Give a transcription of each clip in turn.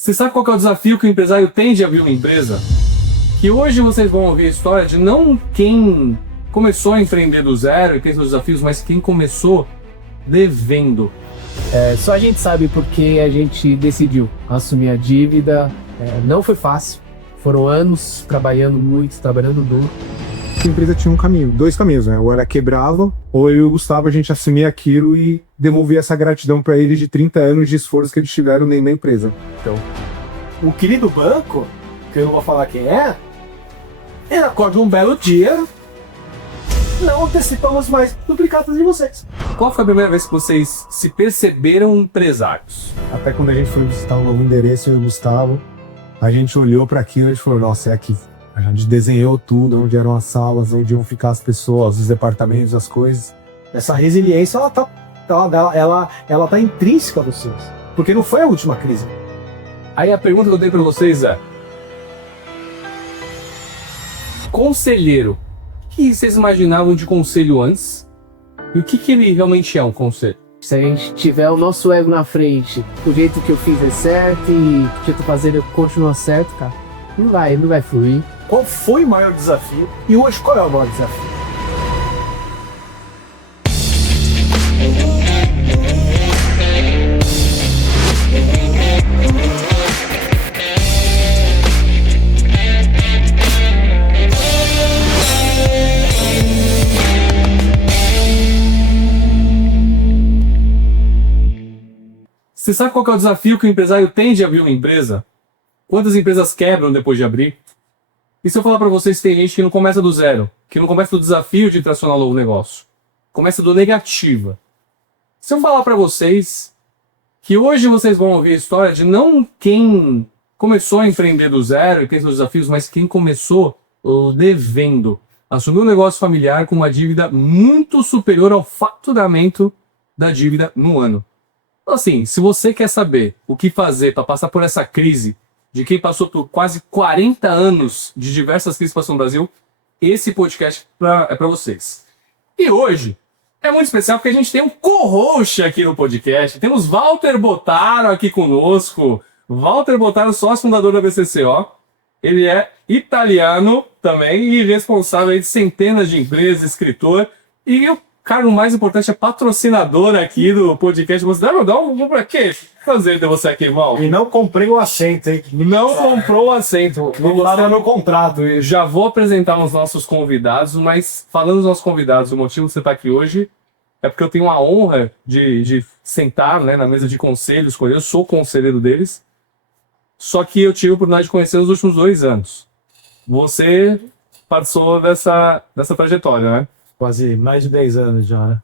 Você sabe qual que é o desafio que o empresário tem de abrir uma empresa? Que hoje vocês vão ouvir a história de não quem começou a empreender do zero e tem seus desafios, mas quem começou devendo. Só a gente sabe porque a gente decidiu assumir a dívida. Não foi fácil. Foram anos trabalhando muito, trabalhando duro. A empresa tinha dois caminhos, né? Ou ela quebrava, ou eu e o Gustavo a gente assumia aquilo e devolvia essa gratidão para eles de 30 anos de esforço que eles tiveram dentro da empresa. Então, o querido banco, que eu não vou falar quem é, ele acorda um belo dia, não antecipamos mais duplicatas de vocês. Qual foi a primeira vez que vocês se perceberam empresários? Até quando a gente foi visitar um novo endereço, eu e o Gustavo, a gente olhou para aquilo e a gente falou, nossa, é aqui. A gente desenhou tudo, onde eram as salas, onde iam ficar as pessoas, os departamentos, as coisas. Essa resiliência, ela tá intrínseca a vocês. Porque não foi a última crise. Aí a pergunta que eu dei para vocês é: conselheiro, o que vocês imaginavam de conselho antes? E o que ele realmente é um conselho? Se a gente tiver o nosso ego na frente, o jeito que eu fiz é certo e o que eu tô fazendo continua certo, cara, não vai fluir. Qual foi o maior desafio? E hoje qual é o maior desafio? Você sabe qual que é o desafio que o empresário tem de abrir uma empresa? Quantas empresas quebram depois de abrir? E se eu falar para vocês que tem gente que não começa do zero, que não começa do desafio de tracionar um novo negócio, começa do negativa. Se eu falar para vocês que hoje vocês vão ouvir a história de não quem começou a empreender do zero e tem seus desafios, mas quem começou devendo, assumiu um negócio familiar com uma dívida muito superior ao faturamento da dívida no ano. Então, assim, se você quer saber o que fazer para passar por essa crise, de quem passou por quase 40 anos de diversas crises passou no Brasil, esse podcast é para vocês. E hoje é muito especial porque a gente tem um co-host aqui no podcast. Temos Walter Botaro aqui conosco. Walter Botaro, sócio fundador da BCCO. Ele é italiano também e responsável de centenas de empresas, escritor. E o cara, o mais importante, é patrocinador aqui do podcast. Você dá um pra quê? Fazer de você aqui, Val. E não comprei o assento, hein? Não comprou o assento. Não estava no contrato. Já vou apresentar os nossos convidados, mas falando dos nossos convidados, o motivo de você estar aqui hoje é porque eu tenho a honra de sentar, né, na mesa de conselhos, eu sou conselheiro deles, só que eu tive a oportunidade de conhecer nos últimos 2 anos. Você participou dessa trajetória, né? Quase mais de 10 anos já, né?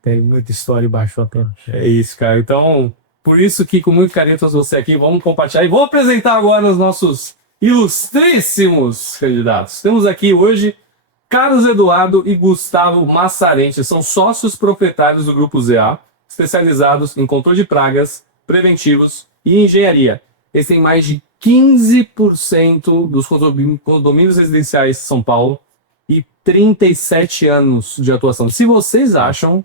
Tem muita história embaixo da tela. É isso, cara. Então, por isso que com muito carinho trouxe você aqui, vamos compartilhar e vou apresentar agora os nossos ilustríssimos candidatos. Temos aqui hoje Carlos Eduardo e Gustavo Massarente, são sócios proprietários do Grupo ZA, especializados em controle de pragas, preventivos e engenharia. Eles têm mais de 15% dos condomínios residenciais de São Paulo e 37 anos de atuação. Se vocês acham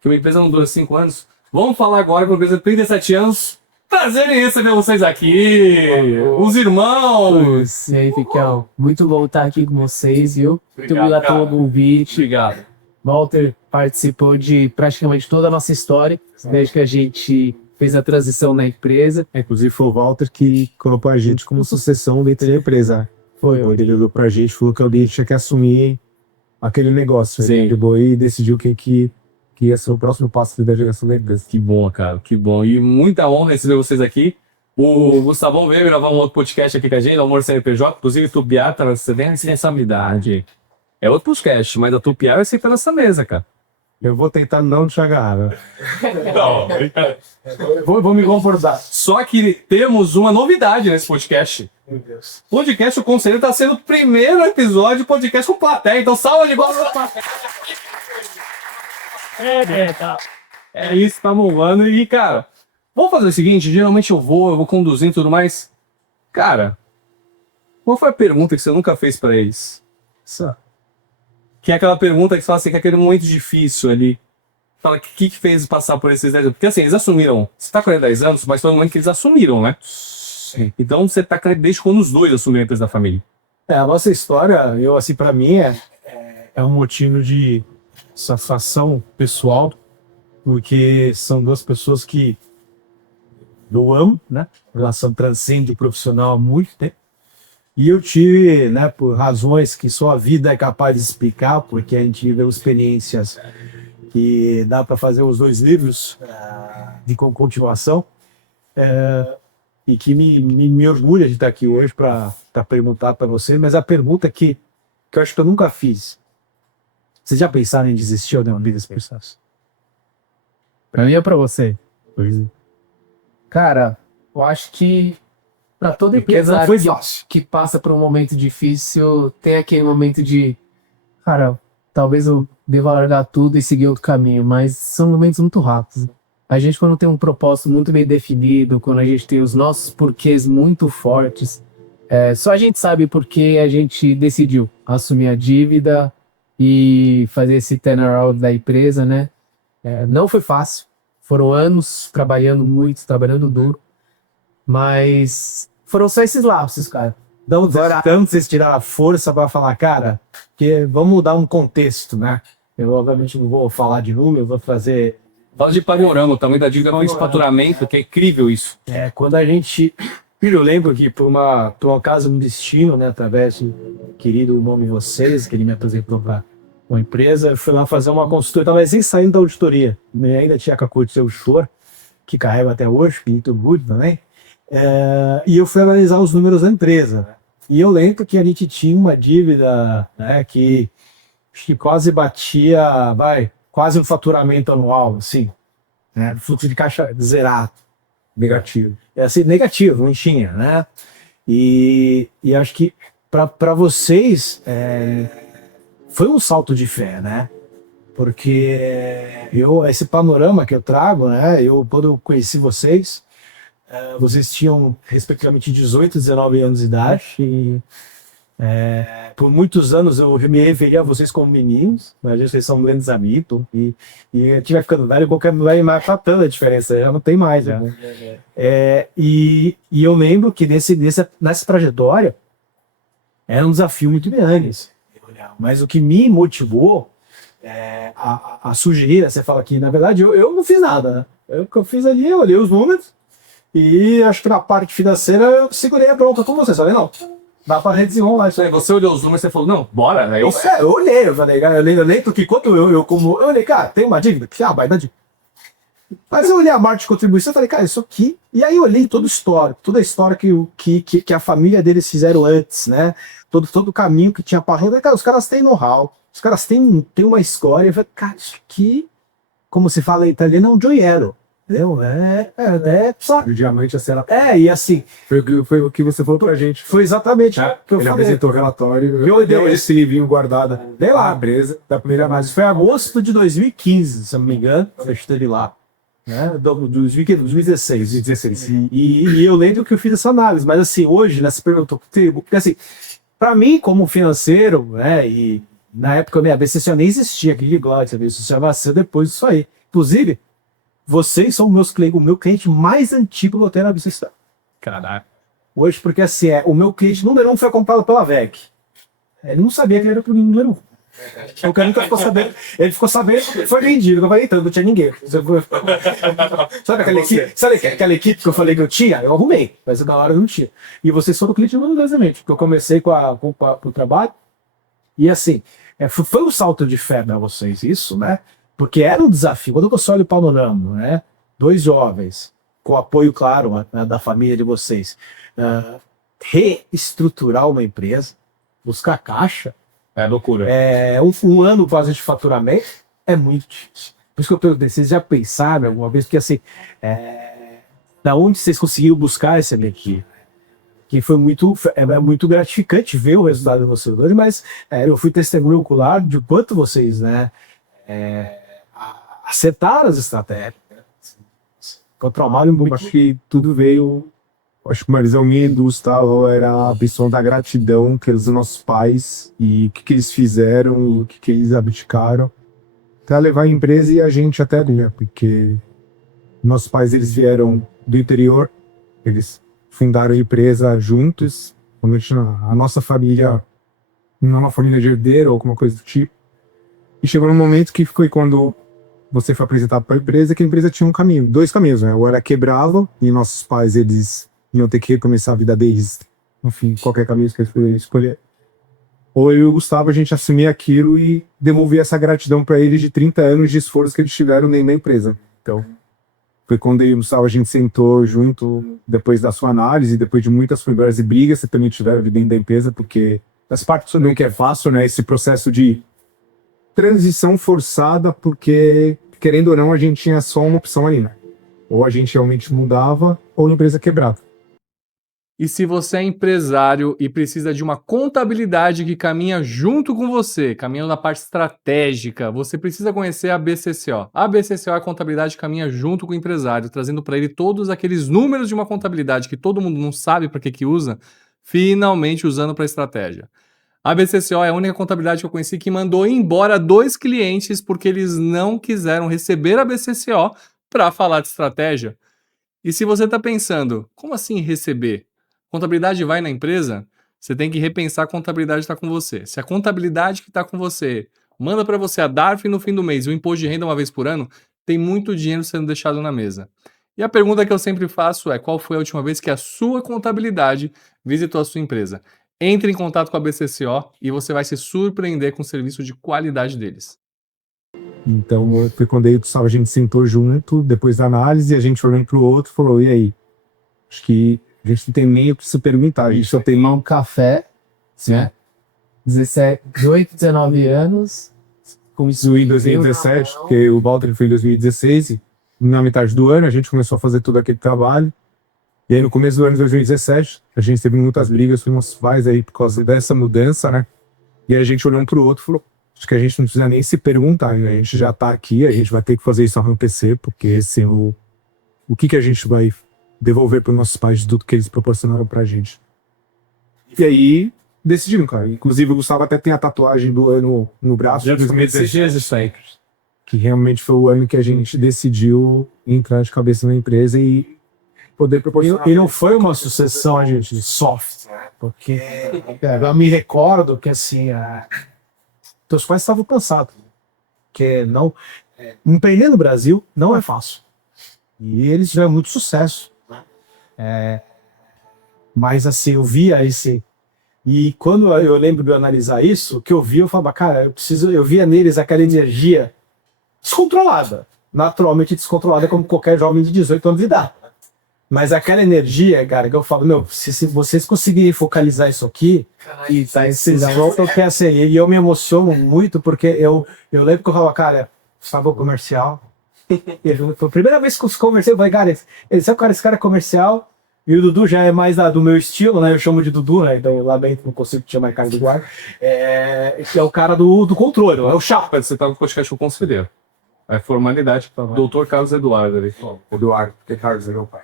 que uma empresa não dura 5 anos, vamos falar agora com uma empresa de 37 anos. Prazer em receber vocês aqui, os irmãos. E aí, Fiquel, muito bom estar aqui com vocês, viu? Muito obrigado pelo convite. Obrigado. Walter participou de praticamente toda a nossa história, desde que a gente fez a transição na empresa. Inclusive foi o Walter que colocou a gente como sucessão dentro da empresa. Ele olhou pra gente, falou que alguém tinha que assumir aquele negócio. Sim. Ele ligou e decidiu quem que ia ser o próximo passo da direção da empresa. Que bom, cara, que bom. E muita honra receber vocês aqui. O Gustavão veio gravar um outro podcast aqui com a gente, Amor CNPJ, inclusive Tupiá, tá, você tem responsabilidade. É outro podcast, mas a Tupiá vai ser pela essa mesa, cara. Eu vou tentar não te agarrar, né? Não, Vou me comportar. só que temos uma novidade nesse podcast. Meu Deus. Podcast O Conselho está sendo o primeiro episódio podcast com plateia, então salva de bola pra plateia. É isso, tá rolando. E, cara, vamos fazer o seguinte, geralmente eu vou conduzindo e tudo mais. Cara, qual foi a pergunta que você nunca fez pra eles? Que é aquela pergunta que você fala assim, que é aquele momento difícil ali. Fala, o que fez passar por esses 10 anos? Porque assim, eles assumiram. Você tá com 10 anos, mas foi o momento que eles assumiram, né? Sim. Então você tá desde quando os dois assumiram a empresa da família. A nossa história, assim, para mim é um motivo de satisfação pessoal, porque são duas pessoas que eu amo, né? A relação transcende o profissional há muito tempo. E eu tive, né, por razões que só a vida é capaz de explicar, porque a gente viveu experiências que dá para fazer os 2 livros de continuação, e que me orgulha de estar aqui hoje para perguntar para você, mas a pergunta que eu acho que eu nunca fiz. Vocês já pensaram em desistir ou não desse processo? Pra mim ou pra você? Cara, eu acho que pra todo Porque empresário não foi fácil. que passa por um momento difícil, tem aquele momento de, cara, talvez eu deva largar tudo e seguir outro caminho, mas são momentos muito rápidos. A gente, quando tem um propósito muito bem definido, quando a gente tem os nossos porquês muito fortes, só a gente sabe por que a gente decidiu assumir a dívida e fazer esse turnaround da empresa, né? Não foi fácil, foram anos trabalhando muito, trabalhando duro, mas foram só esses lapsos, cara. Então, tanto vocês tiraram a força para falar, cara, que vamos dar um contexto, né? Eu, obviamente, não vou falar de número, eu vou fazer. Fala de panorama, o tamanho da dívida com esse faturamento, que é incrível isso. Quando a gente. Eu lembro que por um caso, um destino, né, através do querido nome de vocês, que ele me apresentou para uma empresa, eu fui lá fazer uma consultoria, estava recém saindo da auditoria, ainda tinha que acontecer o choro, que carrega até hoje, muito good também. E eu fui analisar os números da empresa. Né? E eu lembro que a gente tinha uma dívida, né, que quase batia, quase um faturamento anual, assim, né, fluxo de caixa zerado, negativo. Assim, negativo, não tinha, né? E acho que para vocês foi um salto de fé, né? Porque esse panorama que eu trago, né? Quando eu conheci vocês, vocês tinham respectivamente 18 e 19 anos de idade e por muitos anos eu me referia a vocês como meninos, mas vocês são grandes amigos e a gente vai ficando velho, qualquer vai matando a diferença, já não tem mais. Né? E eu lembro que nessa trajetória era um desafio muito grande, mas o que me motivou a sugerir, você fala que na verdade eu não fiz nada, né? O que eu fiz ali, eu olhei os números e acho que na parte financeira eu segurei a bronca com vocês, falei, não, dá pra redesenrolar isso aí. Você olhou os números e falou, não, bora. Aí eu olhei, eu falei, cara, eu lembro que quando eu olhei, cara, tem uma dívida? Vai dar dívida. Mas eu olhei a margem de contribuição e falei, cara, isso aqui. E aí eu olhei todo o histórico, toda a história que a família deles fizeram antes, né? Todo o caminho que tinha pra renda. Cara, os caras têm know-how, os caras têm uma história. Eu falei, cara, isso aqui, como se fala em italiano, é um gioiello. Entendeu? O diamante a cena. E assim. Foi o que você falou pra gente. Foi exatamente o que eu Ele falei. apresentou o relatório. Eu deu dei esse livrinho guardado dei lá. na empresa da primeira análise. Foi agosto de 2015, se não me engano. Eu esteve lá. Né? 2016. E eu lembro que eu fiz essa análise. Mas assim, hoje, nessa pergunta, porque assim, pra mim, como financeiro, né? E na época a BCC nem existia, aquele Glória, isso já nasceu depois disso aí. Inclusive, vocês são o meu cliente mais antigo do hotel na BCC. Caraca. Hoje, porque assim, o meu cliente número 1 foi comprado pela VEG. Ele não sabia que era o número 1. O cara nunca ficou sabendo. Ele ficou sabendo que foi vendido. Eu falei, então, não tinha ninguém. Sabe aquela equipe que eu falei que eu tinha? Eu arrumei, mas na hora eu não tinha. E vocês foram o cliente número 2 também, porque eu comecei com o trabalho. E assim, foi um salto de fé para vocês, isso, né? Porque era um desafio. Quando eu só olho o panorama, né? 2 jovens, com apoio, claro, né, da família de vocês, reestruturar uma empresa, buscar caixa. É loucura. Um ano quase de faturamento é muito difícil. Por isso que eu perguntei, vocês já pensaram alguma vez? Porque assim, da onde vocês conseguiram buscar essa energia? Que foi muito gratificante ver o resultado do vocês hoje, mas eu fui testemunho ocular de quanto vocês, né, acertaram as estratégias. Foi um trabalho muito. Acho que tudo veio. Acho que uma visão minha do Gustavo era a questão da gratidão que os nossos pais e o que eles fizeram, o que eles abdicaram para levar a empresa e a gente até ali, porque nossos pais eles vieram do interior, eles fundaram a empresa juntos. Quando a nossa família não é uma família de herdeiro ou alguma coisa do tipo. E chegou num momento que foi quando você foi apresentado para a empresa, que a empresa tinha dois caminhos, né? Ou era quebrava e nossos pais, eles iam ter que recomeçar a vida deles, enfim, qualquer caminho que eles poderiam escolher. Ou eu e o Gustavo, a gente assumir aquilo e devolver essa gratidão para eles de 30 anos de esforço que eles tiveram dentro da empresa. Então, foi quando eu e o Gustavo, a gente sentou junto, depois da sua análise, depois de muitas conversas e brigas que também tiveram dentro da empresa, porque essa parte também que é fácil, né? Esse processo de transição forçada, porque, querendo ou não, a gente tinha só uma opção ali, né? Ou a gente realmente mudava, ou a empresa quebrava. E se você é empresário e precisa de uma contabilidade que caminha junto com você, caminhando na parte estratégica, você precisa conhecer a BCCO. A BCCO é a contabilidade que caminha junto com o empresário, trazendo para ele todos aqueles números de uma contabilidade que todo mundo não sabe para que usa, finalmente usando para estratégia. A BCCO é a única contabilidade que eu conheci que mandou embora 2 clientes porque eles não quiseram receber a BCCO para falar de estratégia. E se você está pensando, como assim receber? Contabilidade vai na empresa? Você tem que repensar a contabilidade que está com você. Se a contabilidade que está com você manda para você a DARF no fim do mês e o imposto de renda uma vez por ano, tem muito dinheiro sendo deixado na mesa. E a pergunta que eu sempre faço é: qual foi a última vez que a sua contabilidade visitou a sua empresa? Entre em contato com a BCCO e você vai se surpreender com o serviço de qualidade deles. Então, foi quando eu e o Gustavo, a gente sentou junto, depois da análise, a gente olhou um pro outro e falou, e aí? Acho que a gente não tem nem o que se perguntar, a gente só tem Tomar um café, né? 18, 19 anos. Isso em 2017, porque o Walter foi em 2016, e na metade do ano a gente começou a fazer todo aquele trabalho. E aí no começo do ano de 2017, a gente teve muitas brigas com os nossos pais aí por causa dessa mudança, né? E aí a gente olhou um pro outro e falou, acho que a gente não precisa nem se perguntar, né? A gente já tá aqui, a gente vai ter que fazer isso acontecer, porque esse é o que a gente vai devolver para os nossos pais de tudo que eles proporcionaram pra gente. E aí decidimos, cara. Inclusive o Gustavo até tem a tatuagem do ano no braço, de 2017, que realmente foi o ano que a gente decidiu entrar de cabeça na empresa e poder proporcionar. E não foi uma sucessão, gente, soft, né? Porque eu me recordo que, assim, teus pais estavam cansados. Porque empreender no Brasil não é fácil. E eles tiveram muito sucesso. Mas, assim, eu via esse... E quando eu lembro de eu analisar isso, o que eu vi, eu falava, cara, eu via neles aquela energia descontrolada. Naturalmente descontrolada, como qualquer jovem de 18 anos de idade. Mas aquela energia, cara, que eu falo, meu, se vocês conseguirem focalizar isso aqui, vocês vão tocar assim. E eu me emociono muito, porque eu lembro que eu falava, cara, estava comercial. Foi a primeira vez que eu conversei, eu falei, cara, esse cara é comercial, e o Dudu já é mais do meu estilo, né? Eu chamo de Dudu, né? Então, lamento, não consigo te chamar cara do guarda. Que é o cara do controle, é o chapa. Você tá no podcast com o conselheiro. É formalidade. Doutor Carlos Eduardo ali. Eduardo, porque Carlos é meu pai.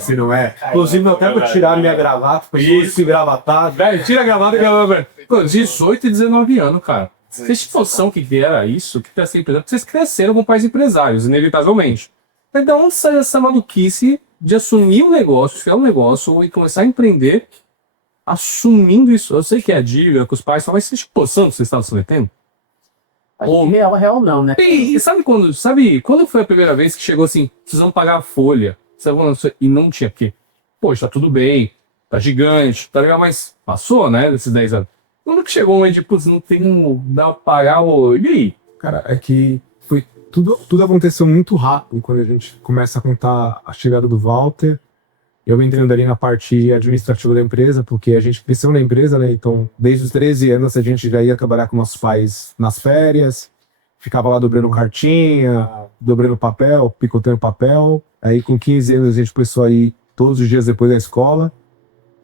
Se não é. Inclusive, eu até vou tirar minha gravata, porque eu estou engravatado. Velho, tira a gravata e gravata. Pô, 18 e 19 anos, cara. Vocês tinham noção que era isso? Que era ser empresário? Vocês cresceram com pais empresários, inevitavelmente. Mas de onde sai essa maluquice de assumir um negócio, criar um negócio e começar a empreender assumindo isso? Eu sei que é dívida com os pais, mas vocês tinham noção que vocês estavam se metendo? Real não, né? E sabe quando foi a primeira vez que chegou assim, precisamos pagar a folha? E não tinha, porque, poxa, tá tudo bem, tá gigante, tá legal, mas passou, né, desses 10 anos. Quando que chegou um momento de, putz, não tem como dar pra pagar o... E aí? Cara, é que foi tudo aconteceu muito rápido quando a gente começa a contar a chegada do Walter. Eu entrando ali na parte administrativa da empresa, porque a gente cresceu na empresa, né? Então, desde os 13 anos a gente já ia trabalhar com nossos pais nas férias, ficava lá dobrando cartinha, dobrando papel, picotando papel. Aí com 15 anos a gente começou a ir todos os dias depois da escola.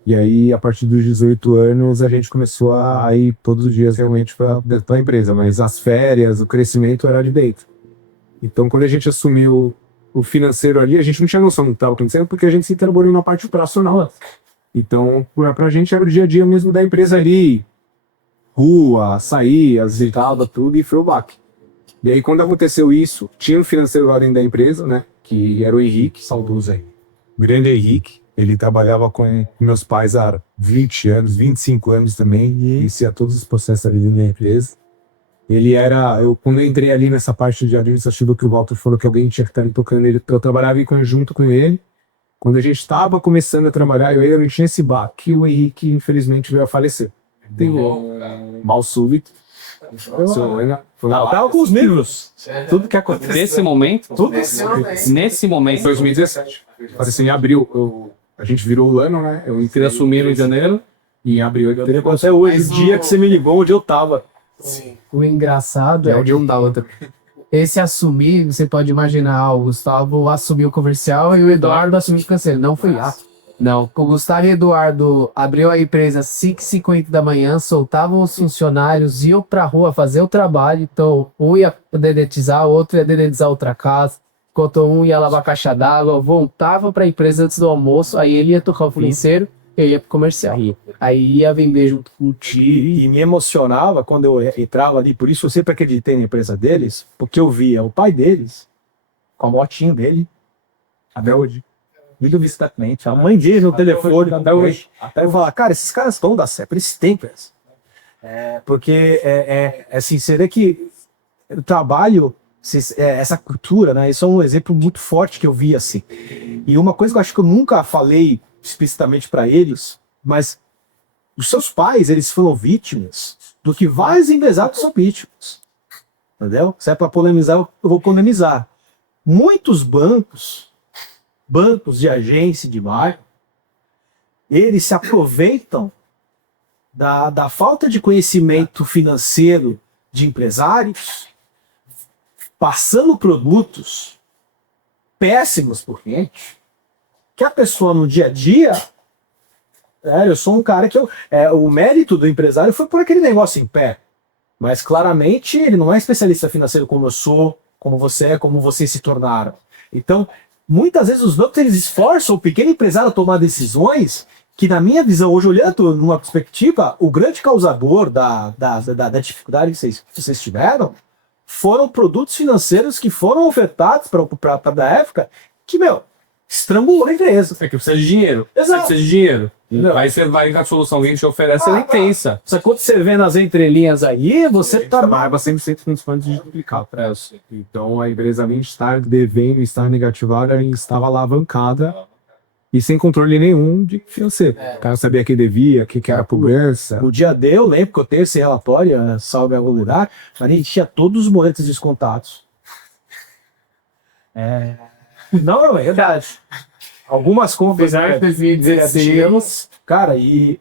E aí, a partir dos 18 anos, a gente começou a ir todos os dias realmente para a empresa. Mas as férias, o crescimento era de dentro. Então, quando a gente assumiu o financeiro ali, a gente não tinha noção do que estava acontecendo, porque a gente se trabalhou na parte operacional. Então, para a gente era o dia a dia mesmo da empresa ali. Rua, sair, azeitava tudo, e foi o baque. E aí, quando aconteceu isso, tinha um financeiro lá dentro da empresa, né? Que era o Henrique, saudoso aí. O grande Henrique. Ele trabalhava com meus pais há 20 anos, 25 anos também, e inicia todos os processos ali da minha empresa. Ele era, quando eu entrei ali nessa parte de administrativo que o Walter falou que alguém tinha que estar ali tocando ele, eu trabalhava em conjunto com ele. Quando a gente estava começando a trabalhar, eu ainda não tinha esse baque, o Henrique infelizmente veio a falecer. Tem mal súbito. Tava com os livros. Tudo que aconteceu. Nesse momento, Tudo. nesse momento, 2017. Faleceu em abril. A gente virou o ano, né? Eu entrei assumiram em janeiro. e em abril ele Entendeu? Até hoje, Mas o dia o- que você me ligou, onde eu tava. O engraçado é onde eu que tava também. esse assumir, você pode imaginar, o Gustavo assumiu o comercial e o Eduardo assumiu o financeiro. Não foi lá. Não. O Gustavo e o Eduardo abriu a empresa às 5h50 da manhã, soltavam os funcionários, iam pra rua fazer o trabalho. Então, um ia dedetizar, o outro ia dedetizar outra casa. Enquanto um ia lavar a caixa d'água, voltava pra empresa antes do almoço, aí ele ia tocar o financeiro, eu ia pro comercial. Aí ia vender junto com o tio. E me emocionava quando eu entrava ali, por isso eu sempre acreditei na empresa deles, porque eu via o pai deles, com a motinha dele, até hoje, indo visitar cliente, a mãe dele no telefone, até hoje. Até eu falar, cara, esses caras vão dar certo, eles têm pressa. Porque assim, você vê que o trabalho, essa cultura, né, isso é um exemplo muito forte que eu vi assim. E uma coisa que eu acho que eu nunca falei explicitamente para eles, mas os seus pais, eles foram vítimas do que vários empresários são vítimas. Entendeu? Se é para polemizar, eu vou polemizar. Muitos bancos de agência de bairro, eles se aproveitam da falta de conhecimento financeiro de empresários, passando produtos péssimos por cliente, que a pessoa no dia a dia, eu sou um cara que o mérito do empresário foi por aquele negócio em pé, mas claramente ele não é especialista financeiro como eu sou, como você é, como vocês se tornaram. Então, muitas vezes os bancos eles esforçam o pequeno empresário a tomar decisões que, na minha visão, hoje olhando numa perspectiva, o grande causador da dificuldade que vocês tiveram foram produtos financeiros que foram ofertados para da época que, estrangulou a empresa. é que precisa de dinheiro. Exato. Você precisa de dinheiro. Não. Aí você vai com a solução que a gente oferece, ela é intensa. Só que quando você vê nas entrelinhas aí, você tá... Trabalhava 100% com desconto de duplicado. Então a empresa, além de estar devendo, estar negativada, ela estava alavancada e sem controle nenhum de financeiro. O cara sabia que devia, que era cobrança. No dia D, eu lembro que eu tenho esse relatório, salve algum lugar, mas a gente tinha todos os boletos descontados. Não, é verdade. Algumas compras, Apesar de 2016, cara, e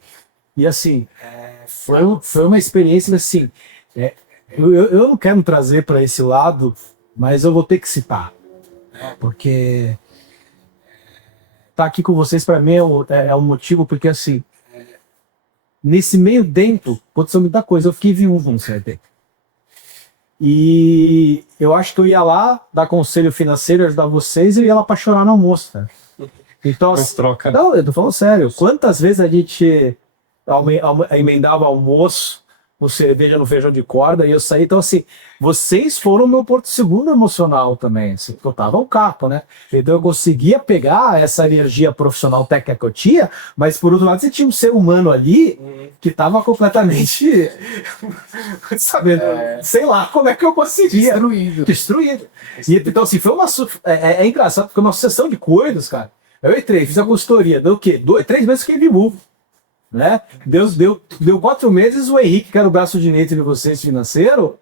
assim, foi uma experiência assim, eu não quero trazer para esse lado, mas eu vou ter que citar, porque tá aqui com vocês para mim é um motivo, porque assim, nesse meio tempo, pode ser muita coisa, eu fiquei viúvo no CRT. E eu acho que eu ia lá dar conselho financeiro, ajudar vocês, e eu ia lá para chorar no almoço, cara. Então, Mas troca. não, eu tô falando sério. Quantas vezes a gente emendava almoço com cerveja no feijão de corda e eu saí? Então, assim, vocês foram meu porto seguro emocional também. Assim, porque eu tava um capo, né? Então eu conseguia pegar essa energia profissional técnica que eu tinha, mas por outro lado você tinha um ser humano ali que tava completamente, sabe, sei lá como é que eu conseguia. Destruído. E, então, assim, foi uma. É engraçado, porque uma sucessão de coisas, cara. Eu entrei, fiz a consultoria, deu o quê? 3 meses que fiquei viúvo. Né? Deu 4 meses, o Henrique, que era o braço direito de vocês financeiro,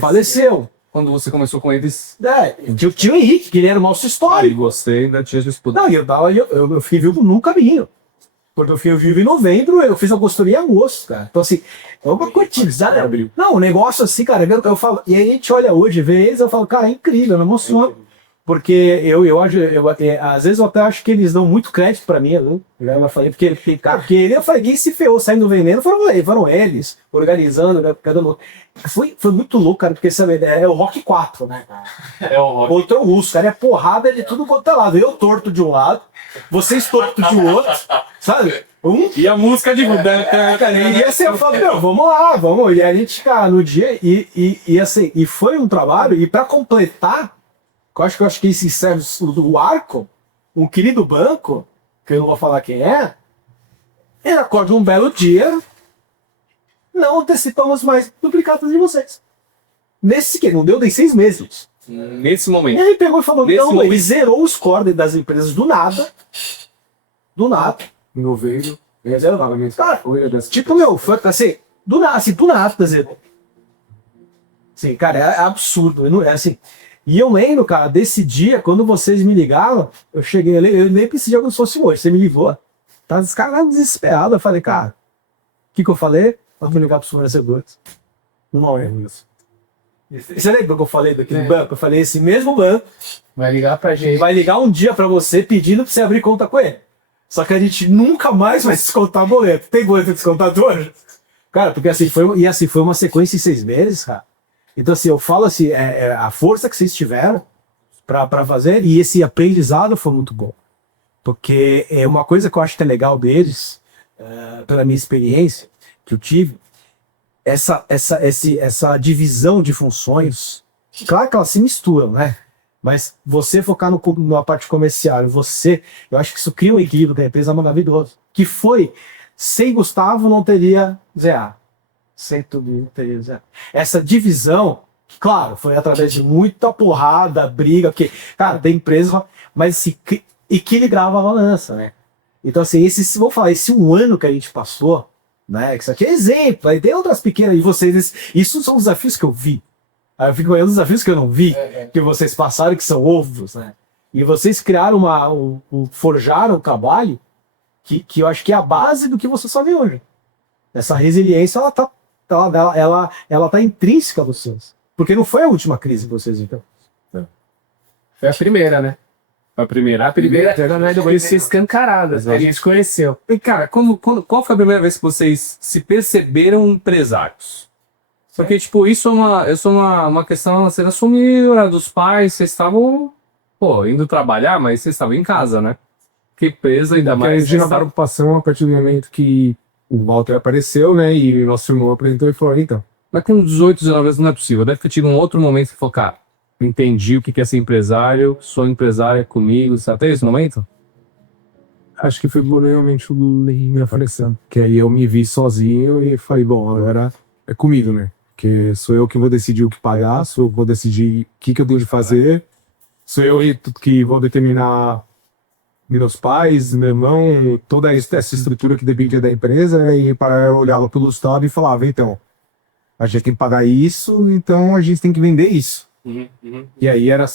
faleceu. Quando você começou com eles, Tinha o Henrique, que ele era o nosso e histórico. você ainda tinha disputa. Não, eu fiquei viúvo num caminho. Quando eu fiquei vivo em novembro, eu fiz a consultoria em agosto, cara. Então, assim, é uma quantidade. Não, um negócio assim, cara, eu falo, e aí a gente olha hoje, vê eles, eu falo, cara, é incrível, eu me emociono. Porque eu às vezes eu até acho que eles dão muito crédito pra mim, viu? Eu falei, porque eu falei, quem se ferrou saindo do veneno foram eles, organizando, né, cada um. Foi muito louco, cara, porque sabe, é o Rock 4, né, cara? É o rock. Outro é o russo, cara, é porrada de tudo quanto é lado. Eu torto de um lado, vocês torto de outro, sabe? E a música de Cara, e assim eu falo, vamos lá, e a gente, cara, no dia, e assim, e foi um trabalho, e pra completar, eu acho que isso serve do arco, um querido banco, que eu não vou falar quem é, ele acorda um belo dia, não antecipamos mais duplicatas de vocês. Nesse que não deu nem 6 meses. Nesse momento. Ele pegou e falou, Nesse não, momento. ele zerou os cores das empresas do nada. Do nada. Em novembro, Zerou. pagamento Cara, foi dessa. tipo, meu, foi assim, do nada zerou. Sim, cara, é absurdo. Eu não, é assim. E eu lembro, cara, desse dia, quando vocês me ligaram, eu cheguei ali, eu nem precisava como se fosse hoje. Você me ligou, tá os caras desesperados. Eu falei, cara, o que eu falei? Vamos ligar pros fornecedores. Não é isso. Você lembra que eu falei daquele banco? Eu falei, esse mesmo banco Vai ligar pra gente. vai ligar um dia pra você pedindo pra você abrir conta com ele. Só que a gente nunca mais vai descontar boleto. Tem boleto descontado hoje? Cara, porque assim foi uma sequência em 6 meses, cara. Então, assim, eu falo assim, a força que vocês tiveram pra fazer, e esse aprendizado foi muito bom. Porque é uma coisa que eu acho que é legal deles, pela minha experiência que eu tive, essa divisão de funções, claro que elas se misturam, né? Mas você focar na parte comercial, eu acho que isso cria um equilíbrio da empresa maravilhoso. Que foi, sem Gustavo não teria ZA. Sem tudo não teria ZA. Essa divisão, claro, foi através de muita porrada, briga, porque, cara, tem empresa, mas se equilibrava a balança, né? Então, assim, vou falar, esse 1 ano que a gente passou, né? Isso aqui é exemplo, aí tem outras pequenas, e vocês, isso são desafios que eu vi. Aí eu fico olhando os desafios que eu não vi, que vocês passaram, que são óbvios, né? E vocês criaram forjaram um trabalho que eu acho que é a base do que vocês fazem hoje. Essa resiliência, ela tá intrínseca a vocês. Porque não foi a última crise que vocês viram. Foi a primeira, né? A primeira. A primeira foi ser escancarada. A gente conheceu. E, cara, qual foi a primeira vez que vocês se perceberam empresários? Porque, tipo, isso é uma questão, vocês assumiram, era dos pais, vocês estavam, indo trabalhar, mas vocês estavam em casa, né? Que empresa, ainda Porque a mais. gente tinha uma preocupação a partir do momento que o Walter apareceu, né? E o nosso irmão apresentou e falou, então. Mas com 18, 19 anos não é possível. Deve ter tido um outro momento que falou, cara, entendi o que é ser empresário, sou empresário, é comigo, sabe? Até esse momento? Acho que foi provavelmente o Lei me aparecendo. Que aí eu me vi sozinho e falei, bom, agora é comigo, né? Porque sou eu que vou decidir o que pagar, sou eu que vou decidir o que eu tenho de fazer, sou eu que vou determinar meus pais, meu irmão, toda essa estrutura que dependia da empresa, e para eu olhava pelo Gustavo e falava, então, a gente tem que pagar isso, então a gente tem que vender isso. E aí era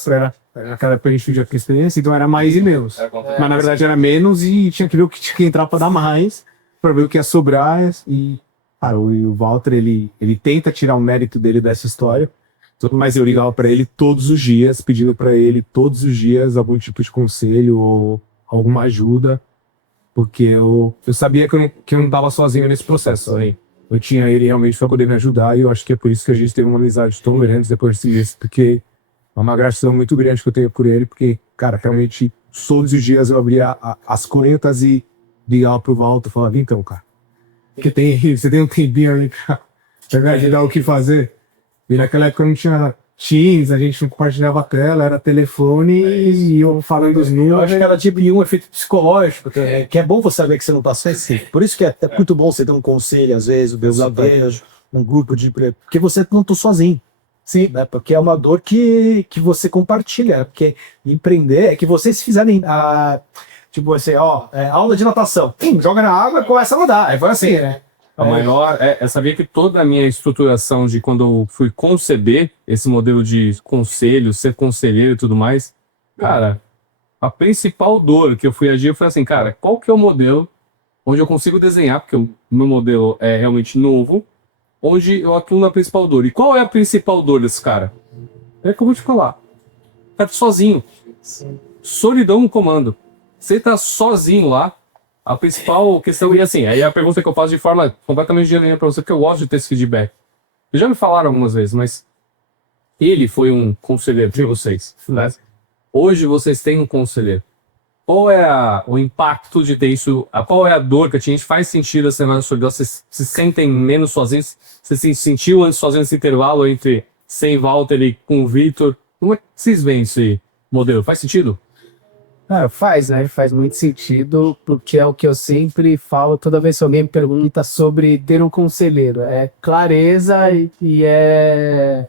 naquela época a gente já tinha experiência, então era mais e menos. Mas na verdade era menos e tinha que ver o que tinha que entrar para dar mais, para ver o que ia sobrar. E cara, o Walter, ele tenta tirar o mérito dele dessa história, mas eu ligava para ele todos os dias, pedindo para ele todos os dias algum tipo de conselho ou alguma ajuda, porque eu sabia que eu não estava sozinho nesse processo. Aí. Eu tinha ele realmente para poder me ajudar, e eu acho que é por isso que a gente teve uma amizade tão grande depois disso, porque é uma gratidão muito grande que eu tenho por ele, porque, cara, realmente todos os dias eu abria as contas e ligava pro Walter e falava, então, cara, você tem um tempinho aí pra me ajudar o que fazer? E naquela época não tinha Teams, a gente não compartilhava a tela, era telefone e eu falando os números. Eu acho que ela tipo um efeito psicológico, que é bom você saber que você não passou assim. Por isso que é muito bom você ter um conselho, às vezes, um verdadeiro, um grupo de... Porque você não tá sozinho. Sim, né? Porque é uma dor que você compartilha. Né? Porque empreender é que vocês fizerem tipo assim, aula de natação. Joga na água e começa a nadar. Aí foi assim, né? A maior, sabia que toda a minha estruturação de quando eu fui conceber esse modelo de conselho, ser conselheiro e tudo mais, cara, a principal dor que eu fui agir foi assim, cara, qual que é o modelo onde eu consigo desenhar, porque o meu modelo é realmente novo, onde eu atuo na principal dor. E qual é a principal dor desse cara? É que eu vou te falar. Tá sozinho. Solidão no comando. Você tá sozinho lá. A principal questão, e assim, aí a pergunta que eu faço de forma completamente genuína pra você, porque eu gosto de ter esse feedback. Eles já me falaram algumas vezes, mas ele foi um conselheiro de vocês, né? Hoje vocês têm um conselheiro. Qual é o impacto de ter isso? Qual é a dor que a gente faz sentido essa semana solidão? Vocês se sentem menos sozinhos? Você se sentiu antes sozinho nesse intervalo entre sem Walter e com o Victor? Como é que vocês veem esse modelo? Faz sentido? Faz, né? Faz muito sentido, porque é o que eu sempre falo toda vez que alguém me pergunta sobre ter um conselheiro. É clareza e é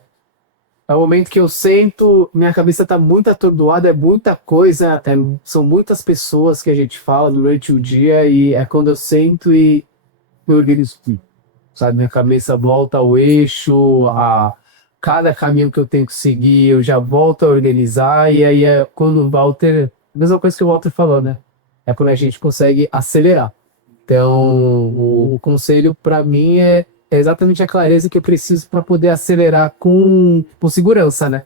o momento que eu sento, minha cabeça tá muito atordoada, é muita coisa, são muitas pessoas que a gente fala durante o dia e é quando eu sento e me organizo tudo, sabe? Minha cabeça volta ao eixo, a cada caminho que eu tenho que seguir, eu já volto a organizar e aí é quando o Walter, a mesma coisa que o Walter falou, né? É quando a gente consegue acelerar. Então, o conselho para mim é exatamente a clareza que eu preciso para poder acelerar com segurança, né?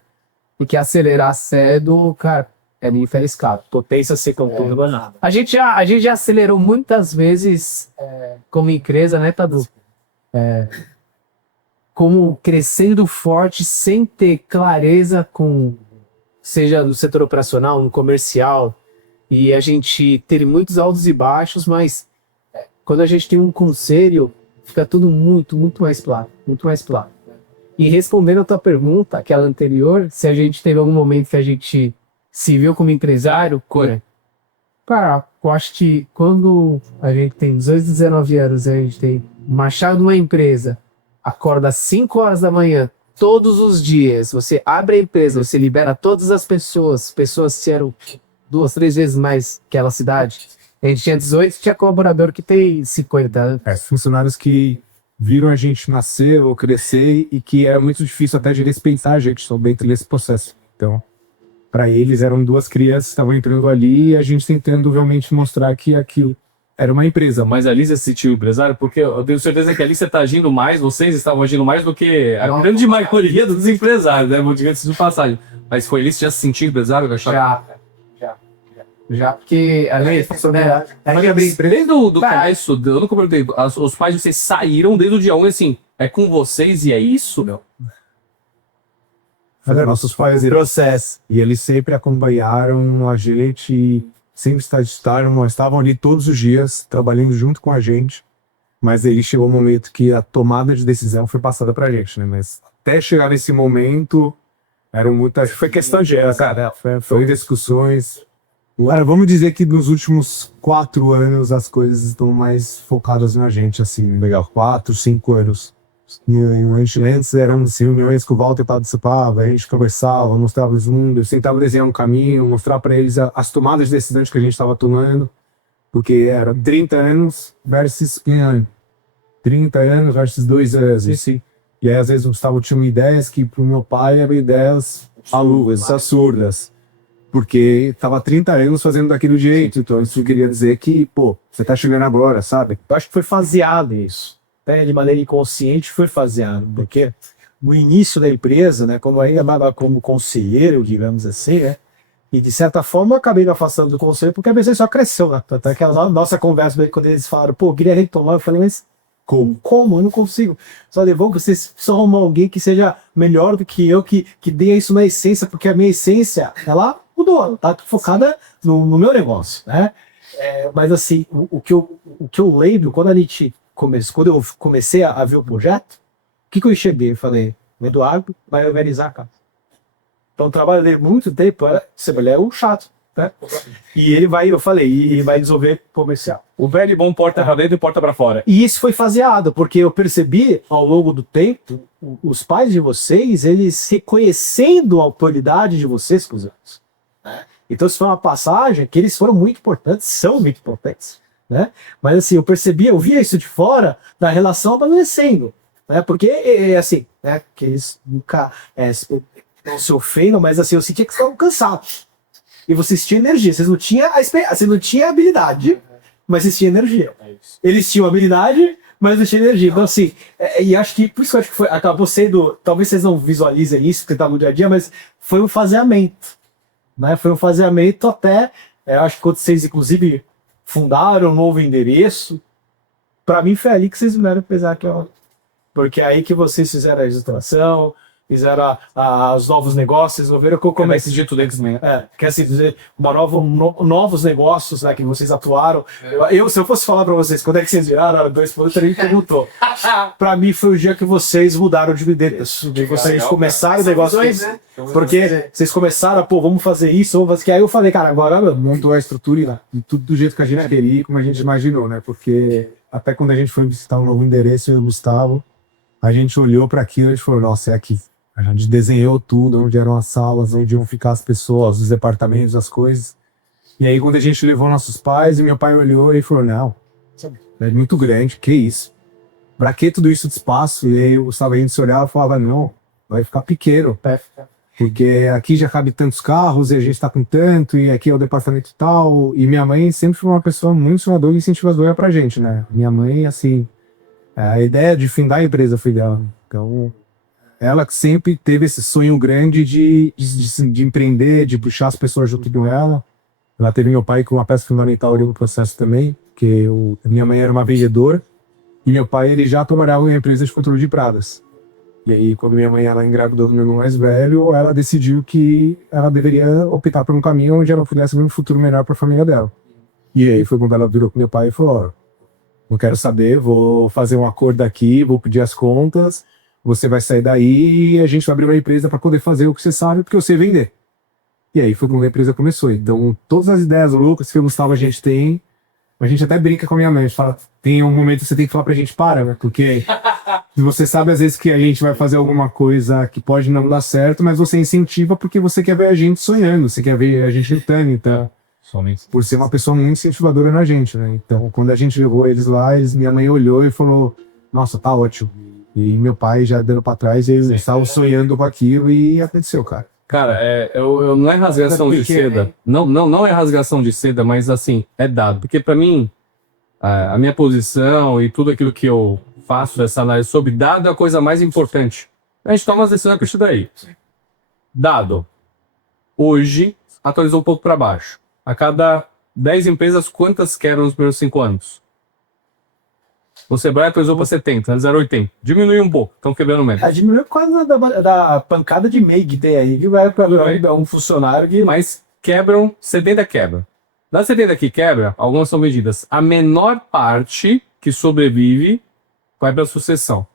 Porque acelerar cedo, cara, é muito arriscado. Potência sem controle não é nada. A gente já acelerou muitas vezes como empresa, né, Tadu? Como crescendo forte sem ter clareza seja no setor operacional, no comercial, e a gente ter muitos altos e baixos, mas quando a gente tem um conselho, fica tudo muito, muito mais claro, muito mais claro. E respondendo a tua pergunta, aquela anterior, se a gente teve algum momento que a gente se viu como empresário, cara, eu acho que quando a gente tem 18, 19 anos, a gente tem machado numa empresa, acorda às 5 horas da manhã, todos os dias, você abre a empresa, você libera todas as pessoas que eram 2, 3 vezes mais que aquela cidade. A gente tinha 18, tinha colaborador que tem 50 anos. Funcionários que viram a gente nascer ou crescer e que era muito difícil até de respeitar a gente dentro desse processo. Então, para eles eram 2 crianças que estavam entrando ali e a gente tentando realmente mostrar que aquilo era uma empresa. Mas ali você se sentiu empresário? Porque eu tenho certeza que ali você está agindo mais, vocês estavam agindo mais do que a grande maioria dos empresários, né? Diga-se de passagem. Mas foi ali que você já se sentiu empresário? Já, porque ali, né? Desde o começo, eu nunca perguntei, os pais de vocês saíram desde o dia 1, assim, é com vocês e é isso, meu? Nossos pais processo. E eles sempre acompanharam a gente, sempre estavam ali todos os dias, trabalhando junto com a gente. Mas aí chegou o momento que a tomada de decisão foi passada pra gente, né? Mas até chegar nesse momento, eram muitas... Foi questão de cara. Foi discussões. Agora, vamos dizer que nos últimos 4 anos as coisas estão mais focadas na gente, assim, legal, 4, 5 anos. E antes eram assim, reuniões que o Walter participava, a gente conversava, mostrava os mundos, tentava desenhar um caminho, mostrar para eles as tomadas de decisões que a gente estava tomando, porque era 30 anos versus 1 ano, 30 anos versus 2 anos. Sim. E aí, às vezes, o Gustavo tinha ideias que para o meu pai eram ideias absurdas. Porque tava 30 anos fazendo daquele jeito, então isso queria dizer que, você tá chegando agora, sabe? Eu acho que foi faseado isso. Até de maneira inconsciente foi faseado, porque no início da empresa, né, como conselheiro, digamos assim, né, e de certa forma eu acabei me afastando do conselho porque a empresa só cresceu, né? Até que a nossa conversa, quando eles falaram, queria retomar, eu falei, mas como? Eu não consigo. Só levou que vocês precisam arrumar alguém que seja melhor do que eu, que dê isso na essência, porque a minha essência, ela mudou, tá focada no meu negócio, né? Mas assim, o que eu lembro, quando eu comecei a ver o projeto, o que eu enxerguei? Eu falei, o Eduardo vai organizar a casa. Então o trabalho dele muito tempo ele é um chato, né? E ele vai desenvolver comercial. O velho e bom porta pra dentro e porta pra fora. E isso foi faseado, porque eu percebi ao longo do tempo, os pais de vocês, eles reconhecendo a autoridade de vocês com os anos. Então isso foi uma passagem que eles foram muito importantes, são muito importantes, né? Mas assim, eu via isso de fora da relação amadurecendo, né? Porque assim, né? Que eles nunca não se ofendam, mas assim, eu sentia que estavam cansados. E vocês tinham energia, vocês não tinham habilidade, mas vocês tinham energia. Eles tinham habilidade, mas não tinham energia. Então assim, e acho que por isso que eu acho que acabou sendo, talvez vocês não visualizem isso, porque tá no dia a dia, mas foi um faseamento. Né, foi um faseamento até, acho que quando vocês inclusive fundaram um novo endereço, para mim foi ali que vocês vieram pesar porque é aí que vocês fizeram a registração, fizeram os novos negócios, desenvolveram Como é esse dito deles, né? quer assim dizer, novos negócios, né, que vocês atuaram. Se eu fosse falar pra vocês, quando é que vocês viraram, era 2 ele perguntou. Pra mim foi o dia que vocês mudaram de endereço, de vocês começaram o negócio. Né? Porque vocês começaram, pô, vamos fazer isso, vamos fazer. Que aí eu falei, cara, agora Montou a estrutura e tudo do jeito que a gente queria e como a gente imaginou, né? Porque até quando a gente foi visitar um novo endereço, eu e o Gustavo, a gente olhou para aquilo e a gente falou, nossa, é aqui. A gente desenhou tudo, onde eram as salas, onde iam ficar as pessoas, os departamentos, as coisas. E aí quando a gente levou nossos pais, e meu pai olhou e falou, não, é muito grande, que isso? Pra que tudo isso de espaço? E aí o Gustavo, a gente se olhava e falava, não, vai ficar pequeno. Porque aqui já cabe tantos carros, e a gente tá com tanto, e aqui é o departamento tal. E minha mãe sempre foi uma pessoa muito incentivadora e incentivadora pra gente, né? Minha mãe, assim, a ideia de findar a empresa foi dela. Então, ela que sempre teve esse sonho grande de empreender, de puxar as pessoas junto com ela. Ela teve meu pai com uma peça fundamental ali no processo também, porque minha mãe era uma vendedora, e meu pai ele já trabalhava em empresa de controle de pragas. E aí, quando minha mãe ela engravidou do meu irmão mais velho, ela decidiu que ela deveria optar por um caminho onde ela pudesse ver um futuro melhor para a família dela. E aí foi quando ela virou com meu pai e falou, ó, não quero saber, vou fazer um acordo aqui, vou pedir as contas, você vai sair daí e a gente vai abrir uma empresa para poder fazer o que você sabe, porque eu sei vender. E aí foi quando a empresa começou. Então, todas as ideias loucas que o Gustavo a gente tem, a gente até brinca com a minha mãe, a gente fala, tem um momento que você tem que falar pra gente, para, né? Porque você sabe às vezes que a gente vai fazer alguma coisa que pode não dar certo, mas você incentiva porque você quer ver a gente sonhando, você quer ver a gente lutando, então, por ser uma pessoa muito incentivadora na gente, né? Então, quando a gente levou eles lá, minha mãe olhou e falou, nossa, tá ótimo. E meu pai já dando pra trás, eles estavam sonhando com aquilo e aconteceu, cara. Cara, não é rasgação de seda. Não é rasgação de seda, mas assim, é dado. Porque pra mim, a minha posição e tudo aquilo que eu faço dessa análise sobre dado é a coisa mais importante. A gente toma as decisões a partir daí. Dado. Hoje, atualizou um pouco para baixo. A cada 10 empresas, quantas quebram nos primeiros 5 anos? O Sebrae atualizou para 70, antes era 80. Diminuiu um pouco, estão quebrando menos. Diminuiu por causa da pancada de MEI que tem aí, que vai para um funcionário que... Mas quebram, 70 quebram. Das 70 que quebra, algumas são vendidas. A menor parte que sobrevive vai para a sucessão.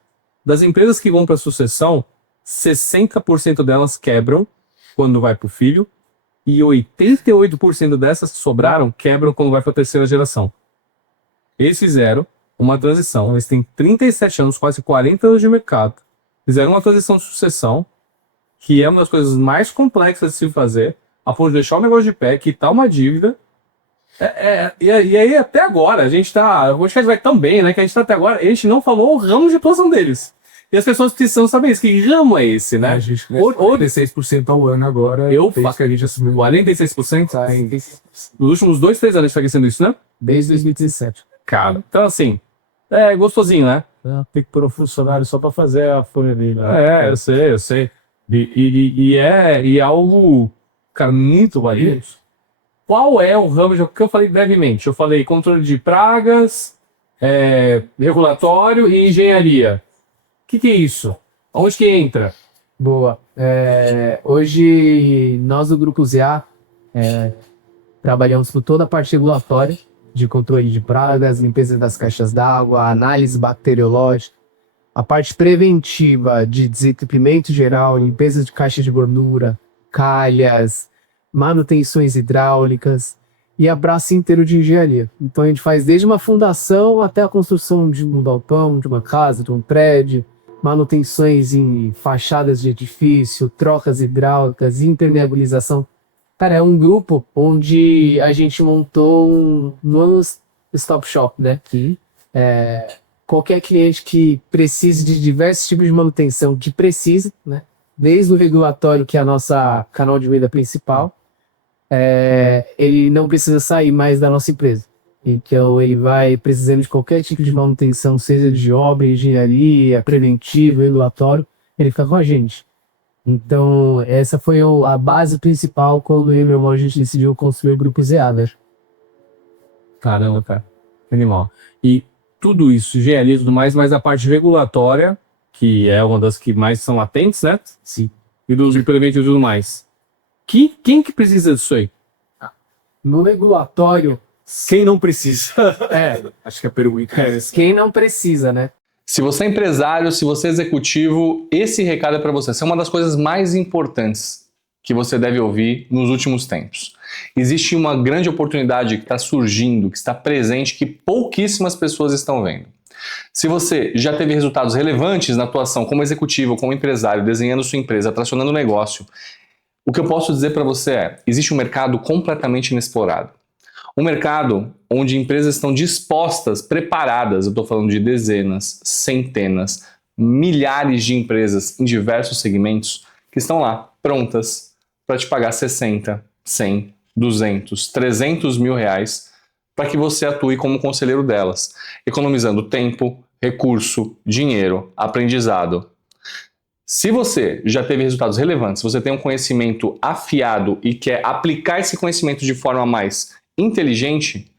Das empresas que vão para a sucessão, 60% delas quebram quando vai para o filho e 88% dessas que sobraram quebram quando vai para a terceira geração. Eles fizeram uma transição. Eles têm 37 anos, quase 40 anos de mercado. Fizeram uma transição de sucessão, que é uma das coisas mais complexas de se fazer, a ponto de deixar o negócio de pé, quitar uma dívida. E aí, até agora, a gente tá. O podcast vai tão bem, né? Que a gente tá até agora. A gente não falou o ramo de atuação deles. E as pessoas precisam saber isso. Que ramo é esse, né? A gente cresce 46% ao ano agora. Eu faço que a gente assumiu 46%? Nos últimos 2, 3 anos a gente tá crescendo isso, né? Desde 2017. Cara, então assim, é gostosinho, né? Tem que pôr um funcionário só para fazer a folha dele. Eu sei. E é algo, cara, muito valioso. Qual é o ramo que eu falei brevemente? Eu falei controle de pragas, regulatório e engenharia. O que é isso? Onde que entra? Boa. Hoje, nós do Grupo ZA trabalhamos por toda a parte regulatória, de controle de pragas, limpeza das caixas d'água, análise bacteriológica, a parte preventiva de desentupimento geral, limpeza de caixas de gordura, calhas, manutenções hidráulicas e a braço inteiro de engenharia. Então a gente faz desde uma fundação até a construção de um galpão, de uma casa, de um prédio, manutenções em fachadas de edifício, trocas hidráulicas, impermeabilização. Cara, é um grupo onde a gente montou um one-stop shop, né? Qualquer cliente que precise de diversos tipos de manutenção, que precisa, né? Desde o regulatório, que é a nossa canal de venda principal, ele não precisa sair mais da nossa empresa. Então, ele vai precisando de qualquer tipo de manutenção, seja de obra, engenharia, preventivo, regulatório, ele fica com a gente. Então, essa foi a base principal quando eu e meu irmão a gente decidiu construir o Grupo ZA, né? Caramba, cara. Animal. E tudo isso, engenharia e tudo mais, mas a parte regulatória que é uma das que mais são latentes, né? Sim. E do uso de preventivo e tudo mais. Quem que precisa disso aí? No regulatório, Quem não precisa? Acho que a pergunta é essa. quem não precisa, né? Se você é empresário, se você é executivo, esse recado é para você. Essa é uma das coisas mais importantes que você deve ouvir nos últimos tempos. Existe uma grande oportunidade que está surgindo, que está presente, que pouquíssimas pessoas estão vendo. Se você já teve resultados relevantes na atuação como executivo, como empresário, desenhando sua empresa, tracionando o negócio, o que eu posso dizer para você é, existe um mercado completamente inexplorado. Um mercado onde empresas estão dispostas, preparadas, eu estou falando de dezenas, centenas, milhares de empresas em diversos segmentos que estão lá, prontas para te pagar 60, 100, 200, 300 mil reais para que você atue como conselheiro delas, economizando tempo, recurso, dinheiro, aprendizado. Se você já teve resultados relevantes, se você tem um conhecimento afiado e quer aplicar esse conhecimento de forma mais inteligente,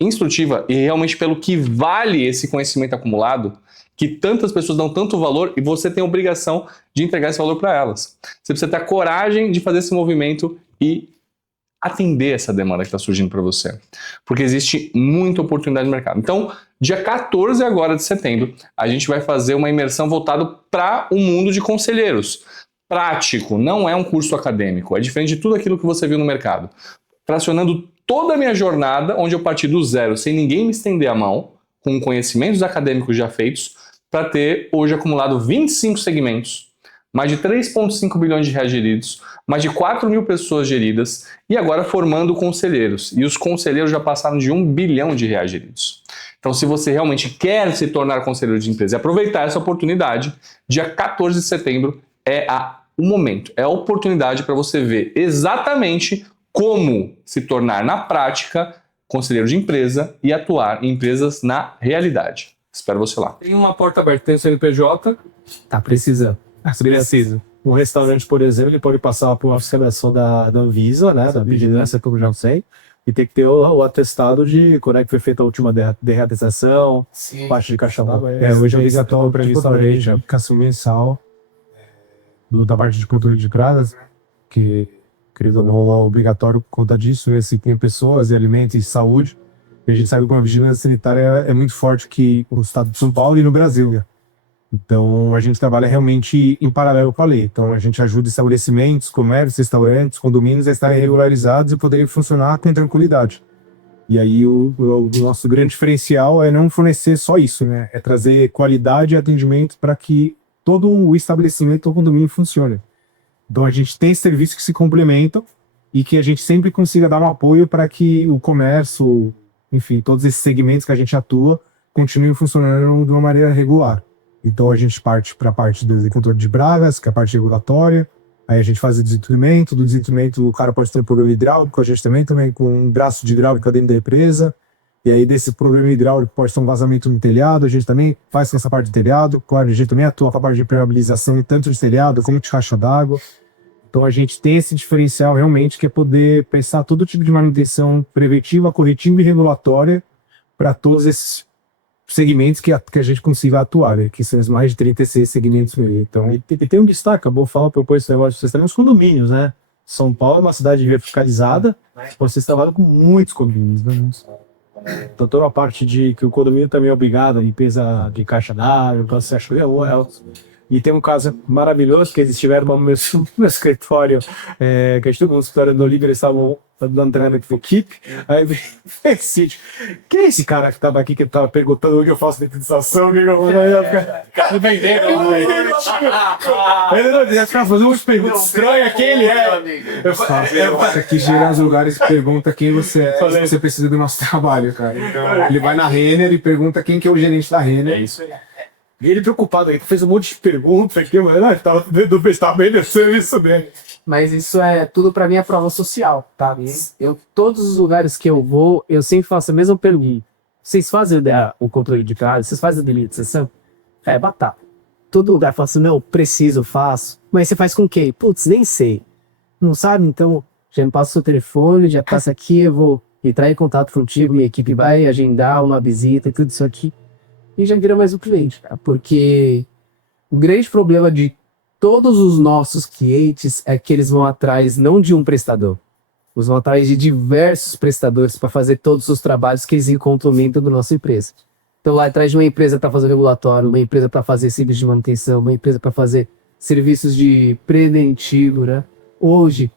instrutiva e realmente pelo que vale esse conhecimento acumulado, que tantas pessoas dão tanto valor e você tem a obrigação de entregar esse valor para elas. Você precisa ter a coragem de fazer esse movimento e atender essa demanda que está surgindo para você. Porque existe muita oportunidade no mercado. Então, dia 14 agora de setembro, a gente vai fazer uma imersão voltada para o mundo de conselheiros. Prático, não é um curso acadêmico, é diferente de tudo aquilo que você viu no mercado. Tracionando toda a minha jornada, onde eu parti do zero, sem ninguém me estender a mão, com conhecimentos acadêmicos já feitos, para ter hoje acumulado 25 segmentos, mais de 3,5 bilhões de reais geridos, mais de 4 mil pessoas geridas e agora formando conselheiros. E os conselheiros já passaram de 1 bilhão de reais geridos. Então, se você realmente quer se tornar conselheiro de empresa e aproveitar essa oportunidade, dia 14 de setembro é o momento, é a oportunidade para você ver exatamente como se tornar na prática conselheiro de empresa e atuar em empresas na realidade. Espero você lá. Tem uma porta aberta, tem o CNPJ, Tá precisando. precisa. Um restaurante, por exemplo, ele pode passar por uma fiscalização da Anvisa, né, da vigilância, como eu já sei, e tem que ter o atestado de quando é que foi feita a última derratização, Sim. parte de caixa d'água. Hoje é obrigatório para restaurante, a aplicação mensal da parte de controle de pragas, que querido ou não, é obrigatório por conta disso, esse tem pessoas e alimentos e saúde. E a gente sabe que uma vigilância sanitária é muito forte aqui no estado de São Paulo e no Brasil, né? Então a gente trabalha realmente em paralelo com a lei. Então a gente ajuda estabelecimentos, comércios, restaurantes, condomínios a estarem regularizados e poderem funcionar com tranquilidade. E aí o nosso grande diferencial é não fornecer só isso, né? É trazer qualidade e atendimento para que todo o estabelecimento ou condomínio funcione. Então a gente tem serviços que se complementam e que a gente sempre consiga dar um apoio para que o comércio, enfim, todos esses segmentos que a gente atua continuem funcionando de uma maneira regular. Então a gente parte para a parte do controle de pragas, que é a parte regulatória, aí a gente faz o desentulhamento, do desentulhamento o cara pode ter um problema hidráulico, a gente também com um braço de hidráulica dentro da empresa, e aí desse problema hidráulico pode ter um vazamento no telhado, a gente também faz com essa parte de telhado, claro, a gente também atua com a parte de impermeabilização tanto de telhado como de caixa d'água. Então a gente tem esse diferencial realmente que é poder pensar todo tipo de manutenção preventiva, corretiva e regulatória para todos esses segmentos que a gente consiga atuar, né? Que são os mais de 36 segmentos. Então, E tem um destaque, eu vou falar para esse negócio, vocês têm os condomínios, né? São Paulo é uma cidade verticalizada, vocês trabalham com muitos condomínios, né? Então toda a parte de que o condomínio também é obrigado a limpeza de caixa d'água, processo e tem um caso maravilhoso que eles estiveram no meu escritório, que a gente no escritório do Oliver, eles estavam dando treino aqui para equipe, aí veio esse sítio. Quem é esse cara que estava aqui, que estava perguntando o que eu faço de utilização? O que eu vou vendendo? Ele não ia ficar fazendo umas perguntas estranhas, quem ele é? isso aqui gira os lugares e pergunta quem você é, se você precisa do nosso trabalho, cara. Então, ele vai na Renner e pergunta quem que é o gerente da Renner. É isso aí. E ele preocupado, ele fez um monte de perguntas aqui, mas ele estava bem do serviço dele. Mas isso é tudo pra mim é prova social, tá? Todos os lugares que eu vou, eu sempre faço a mesma pergunta. Vocês fazem o controle de praga? Vocês fazem a delimitação? É batata. Todo lugar fala assim, não, preciso, faço. Mas você faz com quem? Putz, nem sei. Não sabe? Então, já me passa o seu telefone, já passa aqui, eu vou entrar em contato contigo, minha equipe vai agendar uma visita e tudo isso aqui. E já vira mais um cliente, cara, porque O grande problema de todos os nossos clientes é que eles vão atrás não de um prestador, eles vão atrás de diversos prestadores para fazer todos os trabalhos que eles encontram dentro da nossa empresa. Então, lá atrás de uma empresa para fazer regulatório, uma empresa para fazer serviços de manutenção, uma empresa para fazer serviços de preventivo, né? Hoje,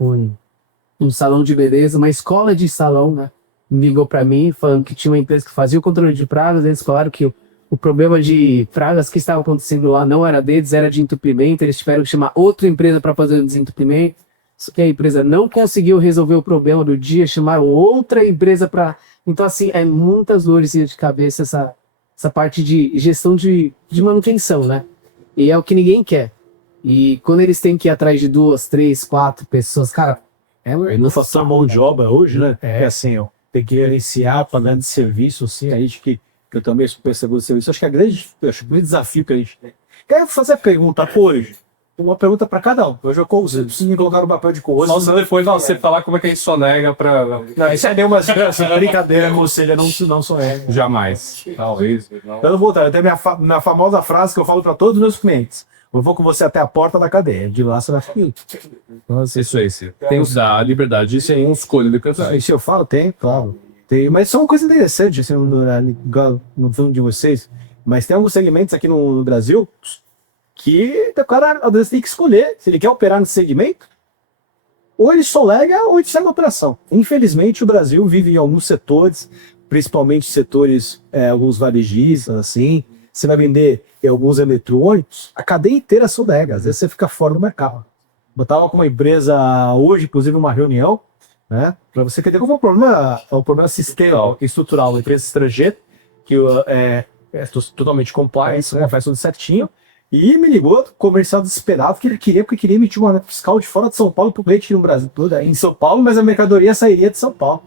um salão de beleza, uma escola de salão, né? Ligou para mim falando que tinha uma empresa que fazia o controle de pragas. Eles falaram que o problema de pragas que estava acontecendo lá não era deles, era de entupimento. Eles tiveram que chamar outra empresa para fazer o desentupimento. Só que a empresa não conseguiu resolver o problema do dia, chamaram outra empresa para... Então, assim, é muitas dores de cabeça essa parte de gestão de manutenção, né? E é o que ninguém quer. E quando eles têm que ir atrás de 2, 3, 4 pessoas, cara... Eu não faço a mão de obra hoje, né? É. É assim, ó, tem que gerenciar planejamento de serviço, assim, aí que eu também sou percebedor de serviço. Acho que o grande desafio que a gente tem. Quero fazer a pergunta hoje. Uma pergunta para cada um. Hoje eu preciso me colocar no papel de co-host. Nossa, depois você falar como é que a gente sonega pra... Não, isso é nenhuma brincadeira, conselho, não sou eu. Jamais. Talvez. Eu não vou voltar, eu tenho minha famosa frase que eu falo para todos os meus clientes. Eu vou com você até a porta da cadeia. De lá você vai ficar. Então, assim, Isso aí, sim. Tem a liberdade de ser um escolha do cantor. isso eu falo, tem, claro. Tem, mas só uma coisa interessante, assim, no filme de vocês, mas tem alguns segmentos aqui no Brasil que o cara, às vezes, tem que escolher se ele quer operar nesse segmento, ou ele solega ou ele sai na operação. Infelizmente, o Brasil vive em alguns setores, principalmente setores, alguns varejistas, assim, você vai vender alguns eletrônicos, a cadeia inteira solega, às vezes você fica fora do mercado. Eu estava com uma empresa hoje, inclusive uma reunião, né, para você entender como o problema sistema estrutural da empresa estrangeira, que é totalmente compliance, né, faz tudo certinho, e me ligou, comercial desesperado, que ele queria emitir uma fiscal de fora de São Paulo para o cliente no Brasil, em São Paulo, mas a mercadoria sairia de São Paulo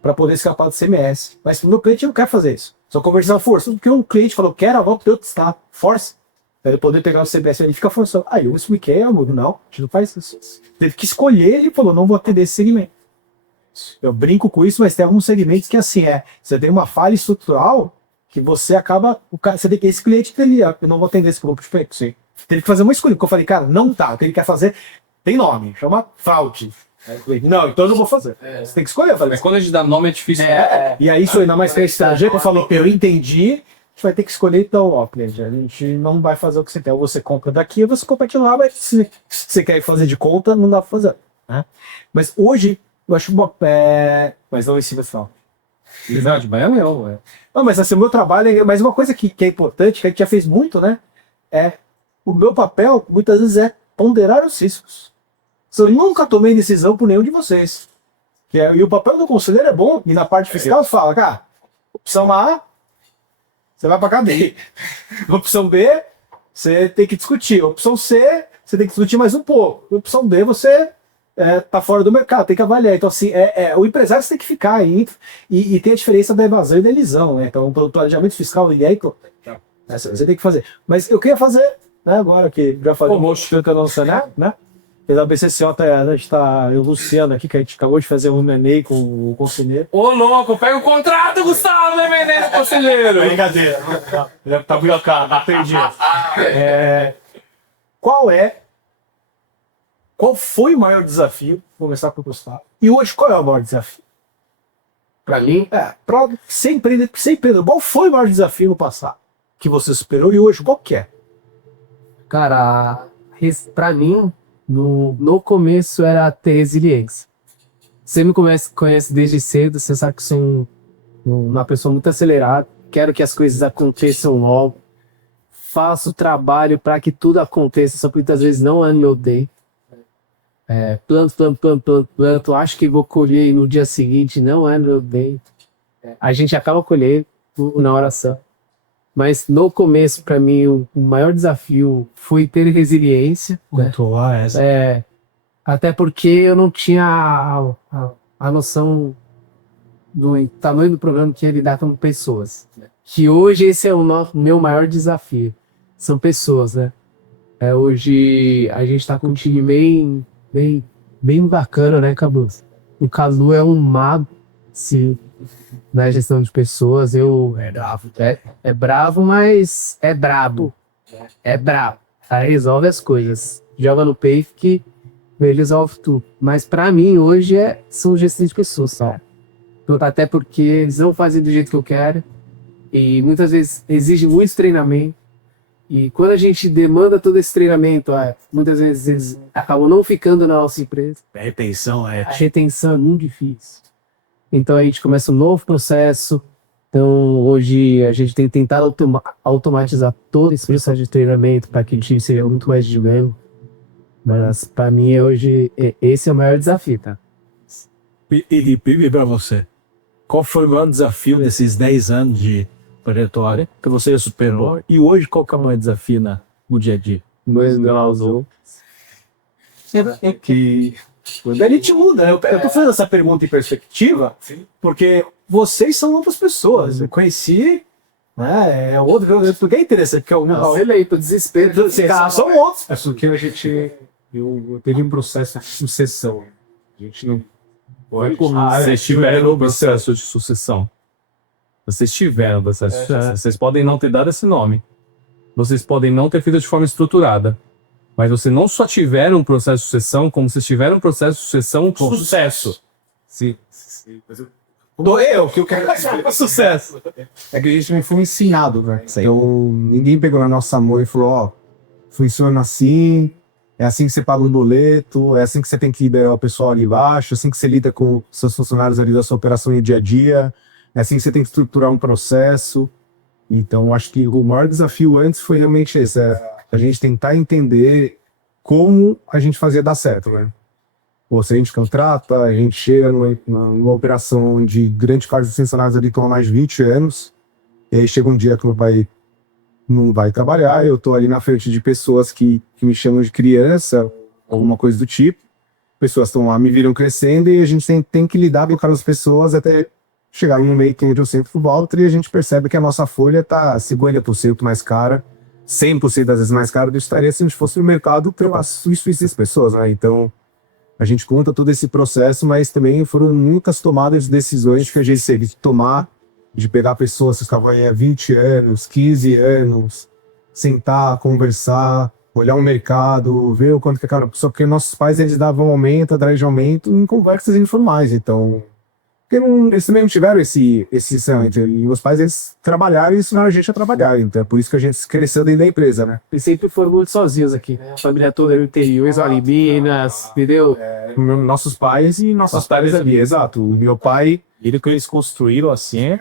para poder escapar do CMS. Mas o meu cliente não quer fazer isso. Só comercial forçando, porque um cliente falou, quero a volta de outro estado, força. Para ele poder pegar o CBS, ele fica forçando. Aí eu expliquei, amigo, não, a gente não faz isso. Teve que escolher, ele falou, não vou atender esse segmento. Eu brinco com isso, mas tem alguns segmentos que assim, você tem uma falha estrutural que você acaba, você tem que, esse cliente teria, eu não vou atender esse grupo de clientes, sim. Teve que fazer uma escolha, porque eu falei, cara, não tá, o que ele quer fazer tem nome, chama fraude. Não, então eu não vou fazer. Você tem que escolher. Eu falei, Mas quando a gente dá nome é difícil. E aí isso ainda mais que é estrangeiro, que eu falo, eu entendi, a gente vai ter que escolher, então, ó, cliente, a gente não vai fazer o que você quer, ou você compra daqui, ou você compra de lá, mas se você quer fazer de conta, não dá pra fazer. Né? Mas hoje, eu acho uma... mas não em cima final. Não, de manhã não. Não, mas assim, o meu trabalho, mas uma coisa que é importante, que a gente já fez muito, né, o meu papel, muitas vezes, é ponderar os riscos. Eu nunca tomei decisão por nenhum de vocês. E o papel do conselheiro é bom, e na parte fiscal você fala, cara, opção A, você vai pra cadeia. Opção B, você tem que discutir. Opção C, você tem que discutir mais um pouco. Opção D, você tá fora do mercado, tem que avaliar. Então, assim, o empresário você tem que ficar aí e tem a diferença da evasão e da elisão, né? Então, o planejamento fiscal, ele é importante. Você tem que fazer. Mas eu queria fazer, né, agora que já falei, que eu não sei, né? Pela BCCO, a gente tá, eu Luciano aqui, que a gente acabou de fazer um M&A com o conselheiro. Ô, louco, pega o contrato, Gustavo, né, Menezes, conselheiro? Brincadeira, tá brincando, aprendi. Qual foi o maior desafio? Vou começar com o Gustavo. E hoje, qual é o maior desafio? Pra mim, Pra ser empreendedor, qual foi o maior desafio no passado? Que você superou e hoje, qual que é? cara, pra mim, no começo era ter resiliência. Você me conhece desde cedo, você sabe que eu sou uma pessoa muito acelerada, quero que as coisas aconteçam logo, faço trabalho para que tudo aconteça, só que muitas vezes não é no meu day. Planto, acho que vou colher e no dia seguinte não é no meu day. A gente acaba colhendo na oração. Mas no começo, para mim, o maior desafio foi ter resiliência. Controlar essa. Até porque eu não tinha a noção do tamanho do problema que é lidar com pessoas. Que hoje esse é o meu maior desafio. São pessoas, né? Hoje a gente tá com um time bem bacana, né, Cadu? O Cadu é um mago, sim, na gestão de pessoas. É bravo, mas é brabo. É brabo. Aí resolve as coisas. Joga no peito que ele resolve tudo. Mas pra mim, hoje, são gestão de pessoas, sabe? Até porque eles não fazem do jeito que eu quero. E muitas vezes exige muito treinamento. E quando a gente demanda todo esse treinamento, muitas vezes eles acabam não ficando na nossa empresa. A retenção A retenção é muito difícil. Então a gente começa um novo processo. Então hoje a gente tem tentado automatizar todo esse processo de treinamento para que a gente seja muito mais dinâmico. Mas para mim hoje esse é o maior desafio, tá? E para você, qual foi o maior desafio nesses 10 anos de trajetória que você já superou? E hoje, qual que é o maior desafio no dia a dia? Mas não usou. É que a gente muda, né? Eu tô fazendo essa pergunta em perspectiva, porque vocês são outras pessoas. Eu conheci, né? É outro, porque é interessante, porque Não, eleito, desespero. esses caras são outros. É porque a gente teve um processo de sucessão. A gente não pode. Vocês tiveram no processo de sucessão. Vocês tiveram no processo de sucessão. Vocês podem não ter dado esse nome. Vocês podem não ter feito de forma estruturada. Mas vocês não só tiveram um processo de sucessão, como vocês tiveram um processo de sucessão com sucesso. Sim. Eu que eu quero dizer. Sucesso. É que a gente também foi ensinado, né? Então, ninguém pegou na nossa mão e falou, ó, funciona assim, é assim que você paga um boleto, é assim que você tem que liberar o pessoal ali embaixo, é assim que você lida com seus funcionários ali da sua operação no dia a dia, é assim que você tem que estruturar um processo. Então, acho que o maior desafio antes foi realmente esse, a gente tentar entender como a gente fazia dar certo, né? Ou se a gente contrata, a gente chega numa operação onde grande parte dos funcionários ali estão há mais de 20 anos, e aí chega um dia que meu pai não vai trabalhar, eu tô ali na frente de pessoas que me chamam de criança, alguma coisa do tipo, pessoas estão lá, me viram crescendo, e a gente tem que lidar com aquelas pessoas até chegar num momento onde eu sempre volto e a gente percebe que a nossa folha tá 50% mais cara, 100% das vezes mais cara do que estaria se a gente fosse no mercado pela suíça das pessoas, né? Então, a gente conta todo esse processo, mas também foram muitas tomadas de decisões que a gente teve que tomar, de pegar pessoas que estavam aí há 20 anos, 15 anos, sentar, conversar, olhar o mercado, ver o quanto que aquela pessoa... Porque nossos pais, eles davam aumento, atrás de aumento, em conversas informais, então... Porque eles também não tiveram esse sangue. E os pais, eles trabalharam e ensinaram a gente a trabalhar. Então é por isso que a gente cresceu dentro da empresa, né? E sempre foram muito sozinhos aqui, né? A família toda no interior, em Minas, entendeu? Nossos pais e nossas pais ali, exato. O meu pai, Ele que eles construíram assim.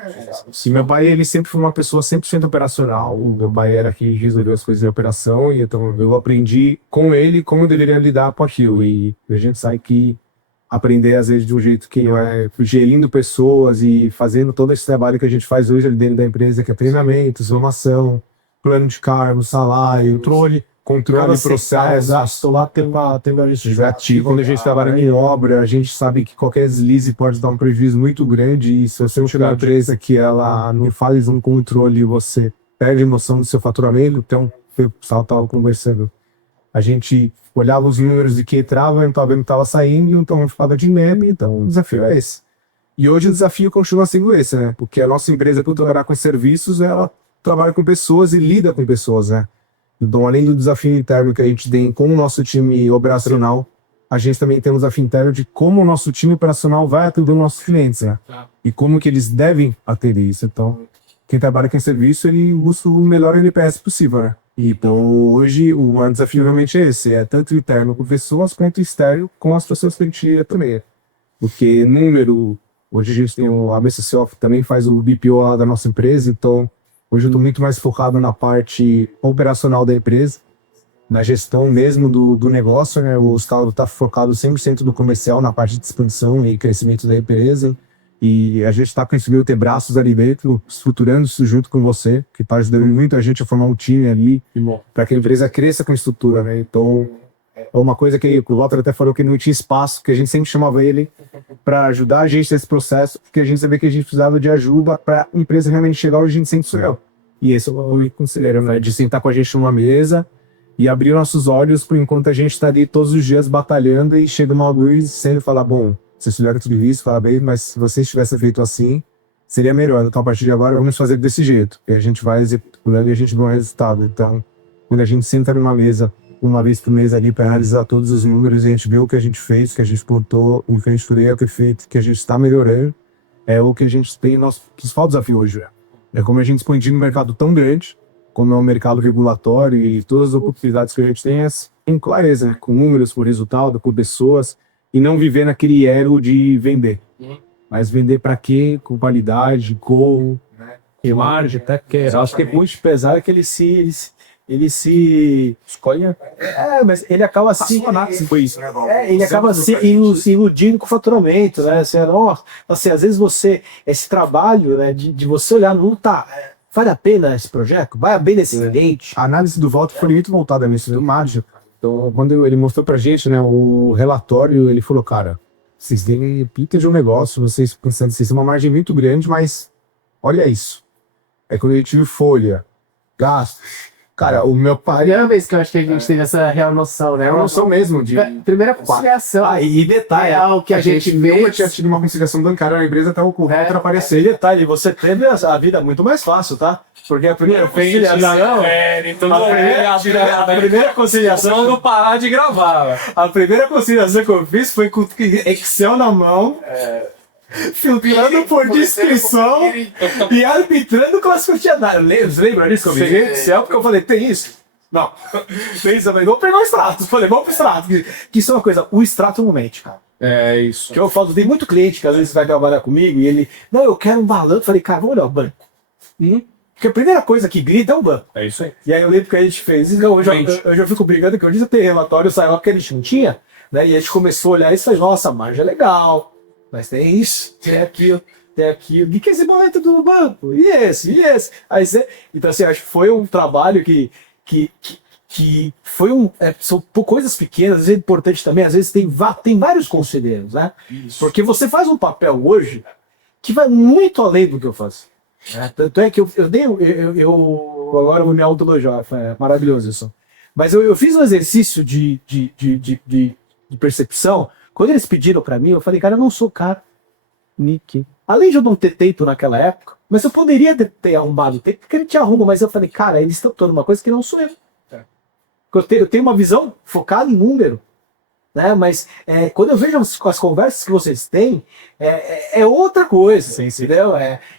meu pai, ele sempre foi uma pessoa 100% operacional. O meu pai era que resolveu as coisas de operação, e então eu aprendi com ele como eu deveria lidar com aquilo. E a gente sabe que aprender, às vezes, de um jeito que não é gerindo pessoas e fazendo todo esse trabalho que a gente faz hoje ali dentro da empresa, que é treinamento, formação, plano de cargo, salário, controle, processo. Estou lá, tem uma lista Ativo. Quando a gente trabalha em obra, a gente sabe que qualquer deslize pode dar um prejuízo muito grande, e se você chegar na empresa que ela não faz um controle, você perde a noção do seu faturamento. Então, o pessoal estava conversando, a gente olhava os números de que entrava, não estava saindo, então ficava de meme. Então o desafio é esse. E hoje o desafio continua sendo esse, né? Porque a nossa empresa, por trabalhar com serviços, ela trabalha com pessoas e lida com pessoas, né? Então, além do desafio interno que a gente tem com o nosso time operacional, a gente também tem um desafio interno de como o nosso time operacional vai atender os nossos clientes, né? E como que eles devem atender isso. Então, quem trabalha com serviço, ele usa o melhor NPS possível, né? Então, hoje, o maior desafio realmente é esse, é tanto interno com pessoas, quanto externo com as pessoas que a gente também. Porque número, hoje a gente tem a BCC Off, também faz o BPO lá da nossa empresa, então hoje eu estou muito mais focado na parte operacional da empresa, na gestão mesmo do negócio, né? O Gustavo está focado 100% no comercial, na parte de expansão e crescimento da empresa. E a gente está conseguindo ter braços ali dentro, estruturando isso junto com você, que está ajudando muito a gente a formar um time ali, para que a empresa cresça com estrutura, né? Então, é uma coisa que o Walter até falou que não tinha espaço, que a gente sempre chamava ele para ajudar a gente nesse processo, porque a gente sabia que a gente precisava de ajuda para a empresa realmente chegar onde a gente sempre sonhou. E esse é o conselheiro, né? De sentar com a gente numa mesa e abrir nossos olhos por enquanto a gente está ali todos os dias batalhando, e chega uma luz sempre falar, bom, vocês fizeram tudo isso, parabéns, mas se vocês tivessem feito assim, seria melhor. Então, a partir de agora, vamos fazer desse jeito. E a gente vai executando e a gente vê um resultado. Então, quando a gente senta numa mesa, uma vez por mês ali, para analisar todos os números, e a gente vê o que a gente fez, o que a gente exportou, o que a gente poderia ter feito, o que a gente está melhorando, é o que a gente tem, nosso principal desafio hoje. É como a gente expandir num mercado tão grande, como é um mercado regulatório e todas as oportunidades que a gente tem, em clareza, né? Com números, com resultado, com pessoas, e não viver naquele elo de vender. Mas vender para quê? Com qualidade, com... E margem, até porque eu acho que é muito pesado que ele se escolhe. Mas ele acaba Foi isso, né, Val? ele acaba se iludindo com o faturamento, né? Assim, nossa, assim, às vezes esse trabalho, né, de você olhar, não tá, vale a pena esse projeto? Vai bem nesse cliente? A análise do Walter foi muito voltada nisso, do margem. Então, quando ele mostrou pra gente, né, o relatório, ele falou, cara, vocês têm pinta de um negócio, vocês pensando, vocês têm uma margem muito grande, mas olha isso. É quando ele tive folha, gastos. Cara, o meu pai... Primeira vez que eu acho que a gente teve essa real noção, né? É uma noção mesmo de... Primeira conciliação. E detalhe, real que a gente nunca fez. tinha tido uma conciliação bancária na empresa até o Walter aparecer. e detalhe, você teve a vida muito mais fácil, tá? Porque a primeira conciliação... então A primeira conciliação... não parar de gravar. A primeira conciliação que eu fiz foi com Excel na mão, filtrando por descrição e arbitrando classificações. Lembra disso que eu peguei Excel? Porque eu falei, tem isso? Não. Tem isso também. Vamos pegar o extrato. Falei, vamos pro extrato. Que isso é uma coisa, o extrato não mente, cara. É isso. Que eu falo, tem muito cliente que às vezes vai trabalhar comigo e ele, não, eu quero um balanço. Falei, cara, vamos olhar o banco. Porque a primeira coisa que grita é o banco. É isso aí. E aí eu lembro que a gente fez, então eu já fico brigando que eu disse ter relatório, sai lá porque a gente não tinha, né? E a gente começou a olhar isso e falou, nossa, a margem é legal, mas tem isso, tem aquilo, tem aquilo. O que é esse boleto do banco? E esse? Aí você... Então assim, acho que foi um trabalho que foi são por coisas pequenas, às vezes é importante também, às vezes tem vários conselheiros, né? Isso. Porque você faz um papel hoje que vai muito além do que eu faço. Tanto é que eu agora eu vou me autoelogiar, é maravilhoso isso. Mas eu fiz um exercício de percepção. Quando eles pediram pra mim, eu falei, cara, eu não sou cara. Nick. Além de eu não ter tempo naquela época, mas eu poderia ter arrumado tempo, porque ele te arruma, mas eu falei, cara, eles estão tomando uma coisa que não sou eu. Eu tenho uma visão focada em número. Né? Mas quando eu vejo as conversas que vocês têm, é outra coisa, entendeu?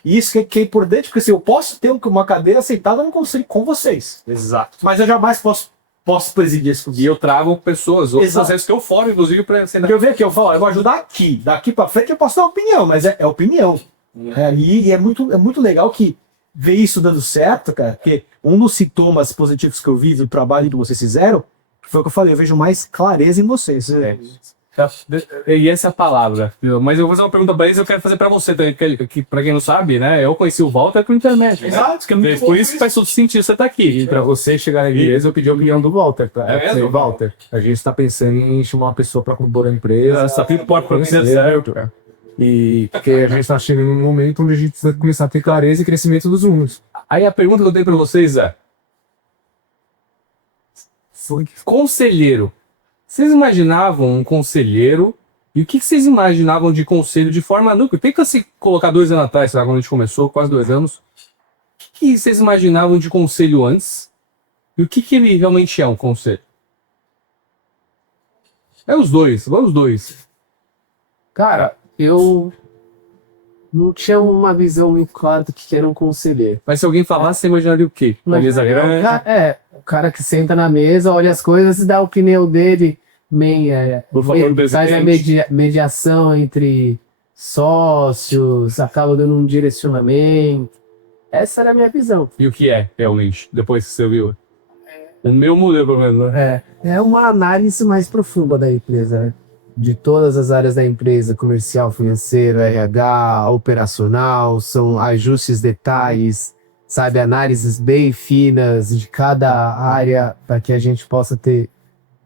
Isso que é importante, porque assim, eu posso ter uma cadeira sentada no conselho com vocês. Exato. Mas eu jamais posso presidir isso. E eu trago pessoas, outras Exato. vezes que eu foro, inclusive, para Porque eu venho aqui, eu falo, eu vou ajudar aqui. Daqui pra frente eu posso dar opinião, mas é opinião. E é muito legal que ver isso dando certo, cara, porque um dos sintomas positivos que eu vi do trabalho que vocês fizeram, foi o que eu falei, eu vejo mais clareza em vocês. E essa é a palavra. Mas eu vou fazer uma pergunta para eles, eu quero fazer para você também, que para quem não sabe, né, eu conheci o Walter por internet. Exato, que é muito por isso que faz todo sentido você estar aqui. E para você chegar na empresa, eu pedi a opinião do Walter. É mesmo? Walter, a gente está pensando em chamar uma pessoa para compor a empresa. Essa porta para você, certo. E porque a gente está chegando num momento onde a gente precisa começar a ter clareza e crescimento dos números. Aí a pergunta que eu tenho para vocês é: conselheiro. Vocês imaginavam um conselheiro? E o que vocês imaginavam de conselho de forma núclea? Tenta se colocar 2 anos atrás, sei lá, quando a gente começou, quase 2 anos. O que vocês imaginavam de conselho antes? E o que ele realmente é um conselho? É os dois, vamos os dois. Cara, eu não tinha uma visão muito clara do que era um conselheiro. Mas se alguém falasse, você imaginaria o quê? Uma mesa grande? O cara que senta na mesa, olha as coisas e dá a opinião dele, Por favor, faz a mediação entre sócios, acaba dando um direcionamento. Essa era a minha visão. E o que é, realmente, depois que você viu? O meu mudou, pelo menos, né? É uma análise mais profunda da empresa, né? De todas as áreas da empresa, comercial, financeiro, RH, operacional, são ajustes, detalhes, sabe, análises bem finas de cada área para que a gente possa ter,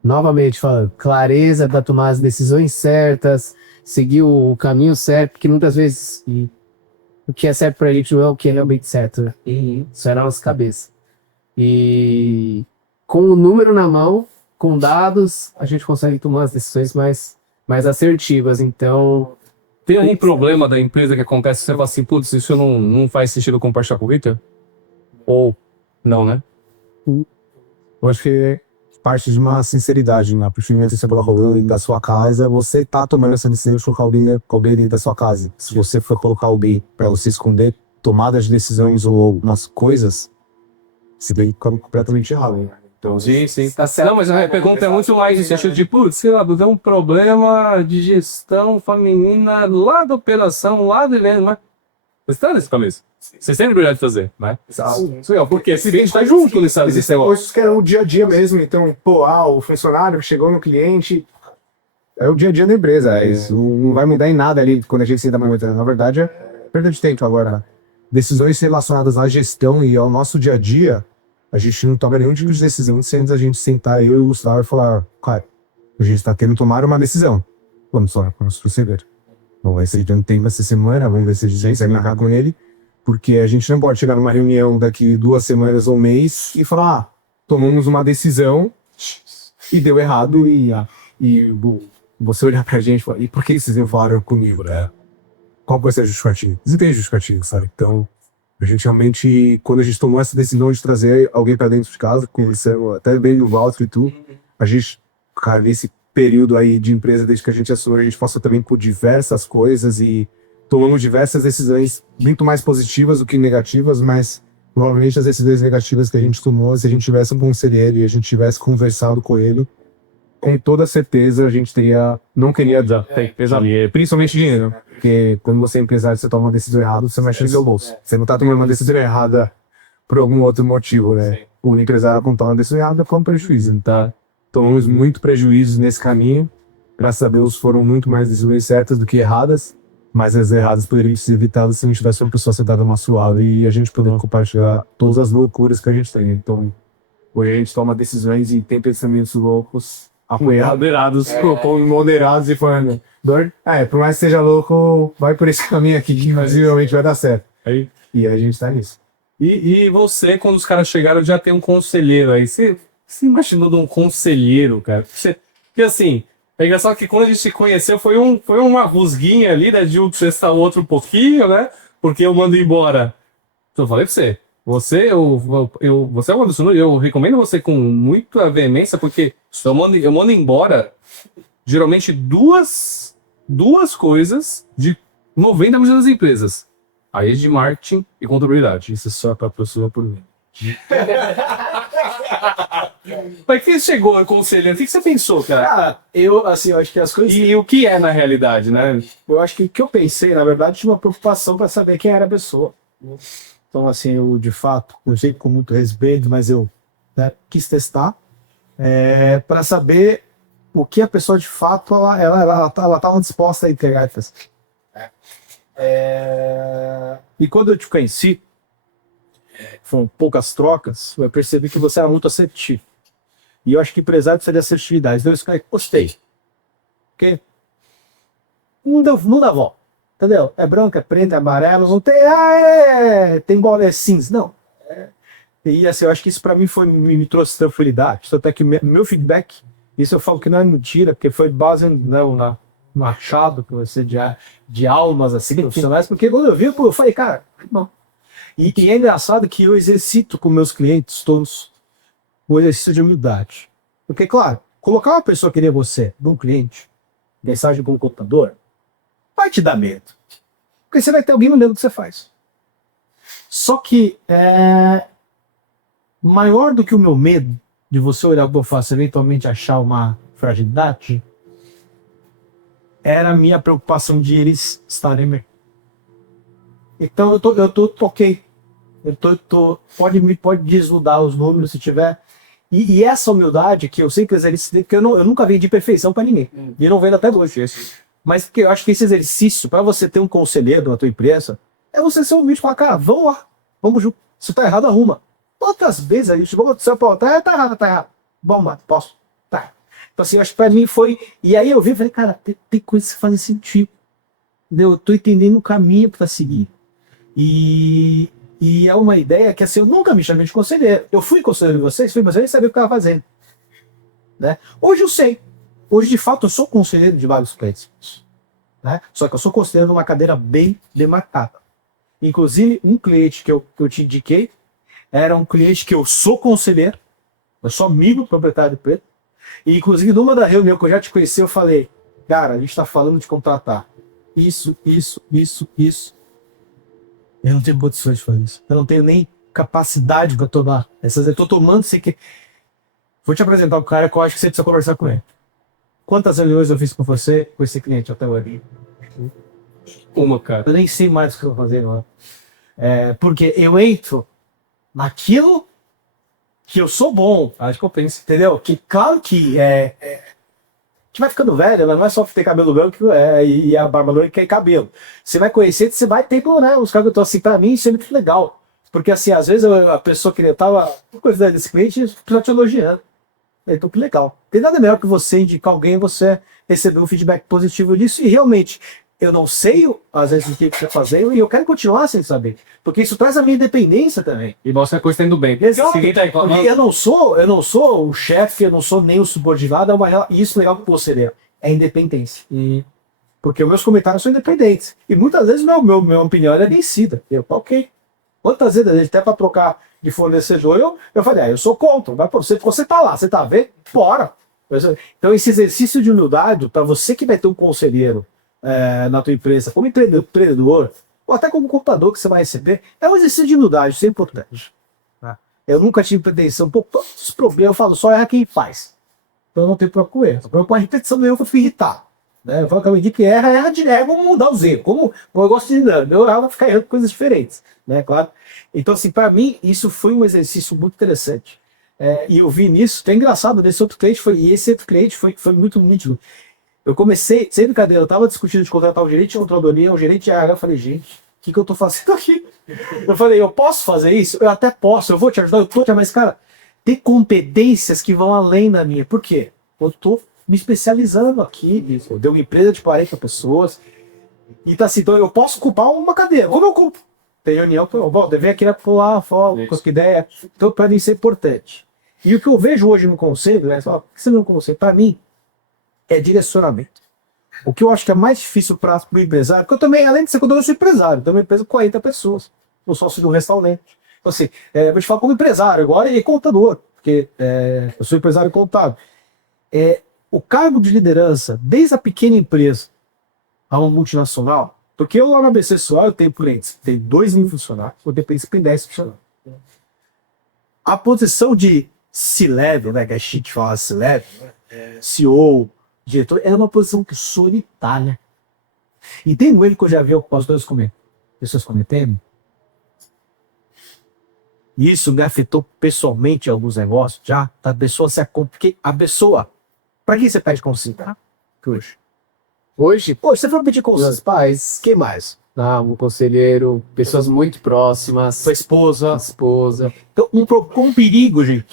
novamente falando, clareza para tomar as decisões certas, seguir o caminho certo, porque muitas vezes o que é certo para a gente não é o que é realmente certo, né? Isso é na nossa cabeça. E com o número na mão, com dados, a gente consegue tomar as decisões mais assertivas. Então, Tem algum problema da empresa que acontece que você fala assim, putz, isso não faz sentido compartilhar com o Victor? Ou não, né? Eu acho que parte de uma sinceridade, né? Porque você bola rolando da sua casa, você tá tomando essa decisão de colocar alguém dentro da sua casa. Se você for colocar alguém pra você esconder tomadas de decisões ou algumas coisas, você vem completamente errado, né? Então, Sim, sim, tá certo. Não, mas a pergunta é muito mais no sentido de, putz, sei lá, deu um problema de gestão feminina lá da operação, lá do evento, mas... Você está nesse começo. Você sempre brilhante de fazer, né? Porque se a gente tá junto nesse existem negócio. coisas que é o dia a dia mesmo. Então, pô, o funcionário que chegou no cliente, é o dia a dia da empresa. Isso não vai mudar em nada ali quando a gente senta mais. Na verdade, é perda de tempo agora. Decisões relacionadas à gestão e ao nosso dia a dia, a gente não toma nenhum tipo de decisão sem antes a gente sentar, eu e o Gustavo, e falar, cara, a gente está querendo tomar uma decisão. Vamos proceder. Vamos ver se ele tem essa semana, vamos ver se a gente consegue marcar com ele, porque a gente não pode chegar numa reunião daqui 2 semanas ou um mês e falar, tomamos uma decisão e deu errado e você olhar pra gente e falar, e por que vocês não falaram comigo, né? Qual vai ser a justificativa? Você tem justificativa, sabe? Então, a gente realmente, quando a gente tomou essa decisão de trazer alguém pra dentro de casa, conversando até bem no Walter e tudo, a gente, cara, nesse período aí de empresa, desde que a gente assumiu, a gente passou também por diversas coisas e tomamos diversas decisões muito mais positivas do que negativas, mas provavelmente as decisões negativas que a gente tomou, se a gente tivesse um conselheiro e a gente tivesse conversado com ele, com toda certeza a gente não queria dar, principalmente dinheiro, porque quando você é empresário, você toma uma decisão errada, você mexe no seu bolso. Você não tá tomando uma decisão errada por algum outro motivo, né? O empresário, quando toma uma decisão errada, foi um prejuízo, tá? Tomamos muito prejuízo nesse caminho. Graças a Deus foram muito mais decisões certas do que erradas, mas as erradas poderiam ser evitadas se a gente tivesse uma pessoa sentada no nosso lado e a gente poder compartilhar todas as loucuras que a gente tem. Então, hoje a gente toma decisões e tem pensamentos loucos, moderados e falando, por mais que seja louco, vai por esse caminho aqui que visivelmente vai dar certo. E a gente tá nisso. E você, quando os caras chegaram, já tem um conselheiro aí. Você imaginou de um conselheiro, cara? Porque assim, é engraçado que quando a gente se conheceu foi uma rusguinha ali, né? De um testar o outro um pouquinho, né? Porque eu mando embora. Então eu falei pra você. Você é o Anderson, eu recomendo você com muita veemência, porque eu mando embora geralmente duas coisas de 90% das empresas. A rede de marketing e contabilidade. Isso é só para a pessoa por mim. Mas quem chegou conselheiro? O que você pensou, cara? Cara, eu acho que as coisas... E o que é na realidade, né? Eu acho que o que eu pensei, na verdade, tinha uma preocupação para saber quem era a pessoa. Então, assim, eu, de fato, eu sei com muito respeito, mas eu quis testar para saber o que a pessoa, de fato, ela estava disposta a entregar. E quando eu te conheci, foram poucas trocas, eu percebi que você era muito assertivo. E eu acho que empresário precisa de assertividade. Então eu falei, gostei. Porque não dá volta. Entendeu? É branco, é preto, é amarelo, não tem. Tem bola, é cinza. Não. E assim, eu acho que isso pra mim me trouxe tranquilidade. Até que meu feedback, isso eu falo que não é mentira, porque foi base no achado que você de almas assim, profissionais, porque quando eu vi, eu falei, cara, não. E é engraçado que eu exercito com meus clientes todos o exercício de humildade. Porque, claro, colocar uma pessoa que nem você, de um cliente, mensagem com o computador, vai te dar medo. Porque você vai ter alguém olhando o que você faz. Só que maior do que o meu medo de você olhar o que eu faço e eventualmente achar uma fragilidade, era a minha preocupação de eles estarem bem. Então eu toquei. Pode desnudar os números se tiver. E essa humildade que eu sei que exercício, que eu nunca vendi perfeição para ninguém. E não vendo até hoje. Mas porque eu acho que esse exercício, para você ter um conselheiro na tua empresa, é você ser humilde e falar, cara, vamos lá, vamos junto. Se tá errado, arruma. Outras vezes a gente vai acontecer, tá errado. Bom, mano, posso. Tá. Então assim, eu acho que pra mim foi. E aí eu vi e falei, cara, tem coisas que fazem sentido. Entendeu? Eu tô entendendo o caminho para seguir. E é uma ideia que assim, eu nunca me chamei de conselheiro. Eu fui conselheiro de vocês, mas eu nem sabia o que eu estava fazendo. Né? Hoje eu sei. Hoje, de fato, eu sou conselheiro de vários clientes. Né? Só que eu sou conselheiro numa cadeira bem demarcada. Inclusive, um cliente que eu te indiquei era um cliente que eu sou conselheiro, Eu sou amigo do proprietário da empresa. E, inclusive, numa da reunião que eu já te conheci, eu falei, cara, a gente está falando de contratar isso. Eu não tenho condições de fazer isso. Eu não tenho nem capacidade para tomar. Eu tô tomando sem que... Vou te apresentar um cara que eu acho que você precisa conversar com ele. Quantas reuniões eu fiz com você, com esse cliente até hoje? Uma, cara. Eu nem sei mais o que eu vou fazer agora. Porque eu entro naquilo que eu sou bom, Acho que eu penso. entendeu? Que claro que a gente vai ficando velho, né? Não é só ter cabelo branco e a barba loira que é cabelo. Você vai conhecer, você vai ter, né? Os caras que eu tô assim, pra mim, isso é muito legal. Porque assim, às vezes a pessoa que tava com coisa desse cliente precisa te elogiando. Então, que legal. Tem nada melhor que você indicar alguém e você receber um feedback positivo disso. E realmente, eu não sei, às vezes, o que você fazer e eu quero continuar sem saber. Porque isso traz a minha independência também. E mostra que a coisa tá indo bem. Exato. Se ninguém tá reclamando, Porque eu não sou o chefe, eu não sou nem o subordinado, e isso é legal que você lê. É independência. Porque meus comentários são independentes. E muitas vezes minha opinião é vencida. Ok. Quantas vezes, até para trocar de fornecedor, eu falei, eu sou contra, mas você tá lá, você tá vendo? Bora! Então esse exercício de humildade, para você que vai ter um conselheiro na tua empresa, como empreendedor, ou até como computador que você vai receber, é um exercício de humildade, isso é importante. Tá? Eu nunca tive pretensão, todos os problemas eu falo, só erra quem faz. Então eu não tenho problema com erro. O problema com a repetição do erro que eu fico irritado. Né? Eu falo que a medida que erra direto, vamos mudar os erros. Como eu gosto de eu errar, ficar errando coisas diferentes. Né? Claro. Então, assim, para mim, isso foi um exercício muito interessante. E eu vi nisso, até engraçado, nesse outro cliente, esse outro cliente foi muito nítido. Eu comecei, sem brincadeira, eu estava discutindo de contratar o gerente de controladoria, o gerente de RH, eu falei, gente, o que eu estou fazendo aqui? Eu falei, eu posso fazer isso? Eu até posso, eu vou te ajudar, mas, cara, tem competências que vão além da minha. Por quê? Eu estou me especializando aqui, eu dei uma empresa de 40 pessoas, e tá assim, então eu posso ocupar uma cadeira, como eu ocupo? Tem reunião, vem aqui pular, fala, com que ideia. Então, para mim, isso é importante. E o que eu vejo hoje no conselho, por que você não conselho? Para mim, é direcionamento. O que eu acho que é mais difícil para o empresário, porque eu também, além de ser consultor, eu sou empresário, tenho uma empresa com 40 pessoas, eu sócio de um restaurante. Então, assim, vou te falar como empresário agora e contador, porque eu sou empresário contábil. O cargo de liderança, desde a pequena empresa a uma multinacional, porque eu lá na BC Soal eu tenho clientes, tem 2.000 funcionários, eu tenho clientes que tem 10 funcionários. A posição de C-level, né, que é chique falar C-level, CEO, diretor, é uma posição que solitária. E tem um erro que eu já vi as pessoas cometendo. E isso me afetou pessoalmente em alguns negócios já. A pessoa porque a pessoa, para quem você pede conselho? Hoje, Você foi pedir conselho. meus pais, Quem mais? um conselheiro, pessoas muito próximas, Sua esposa. esposa. Então, um perigo, gente.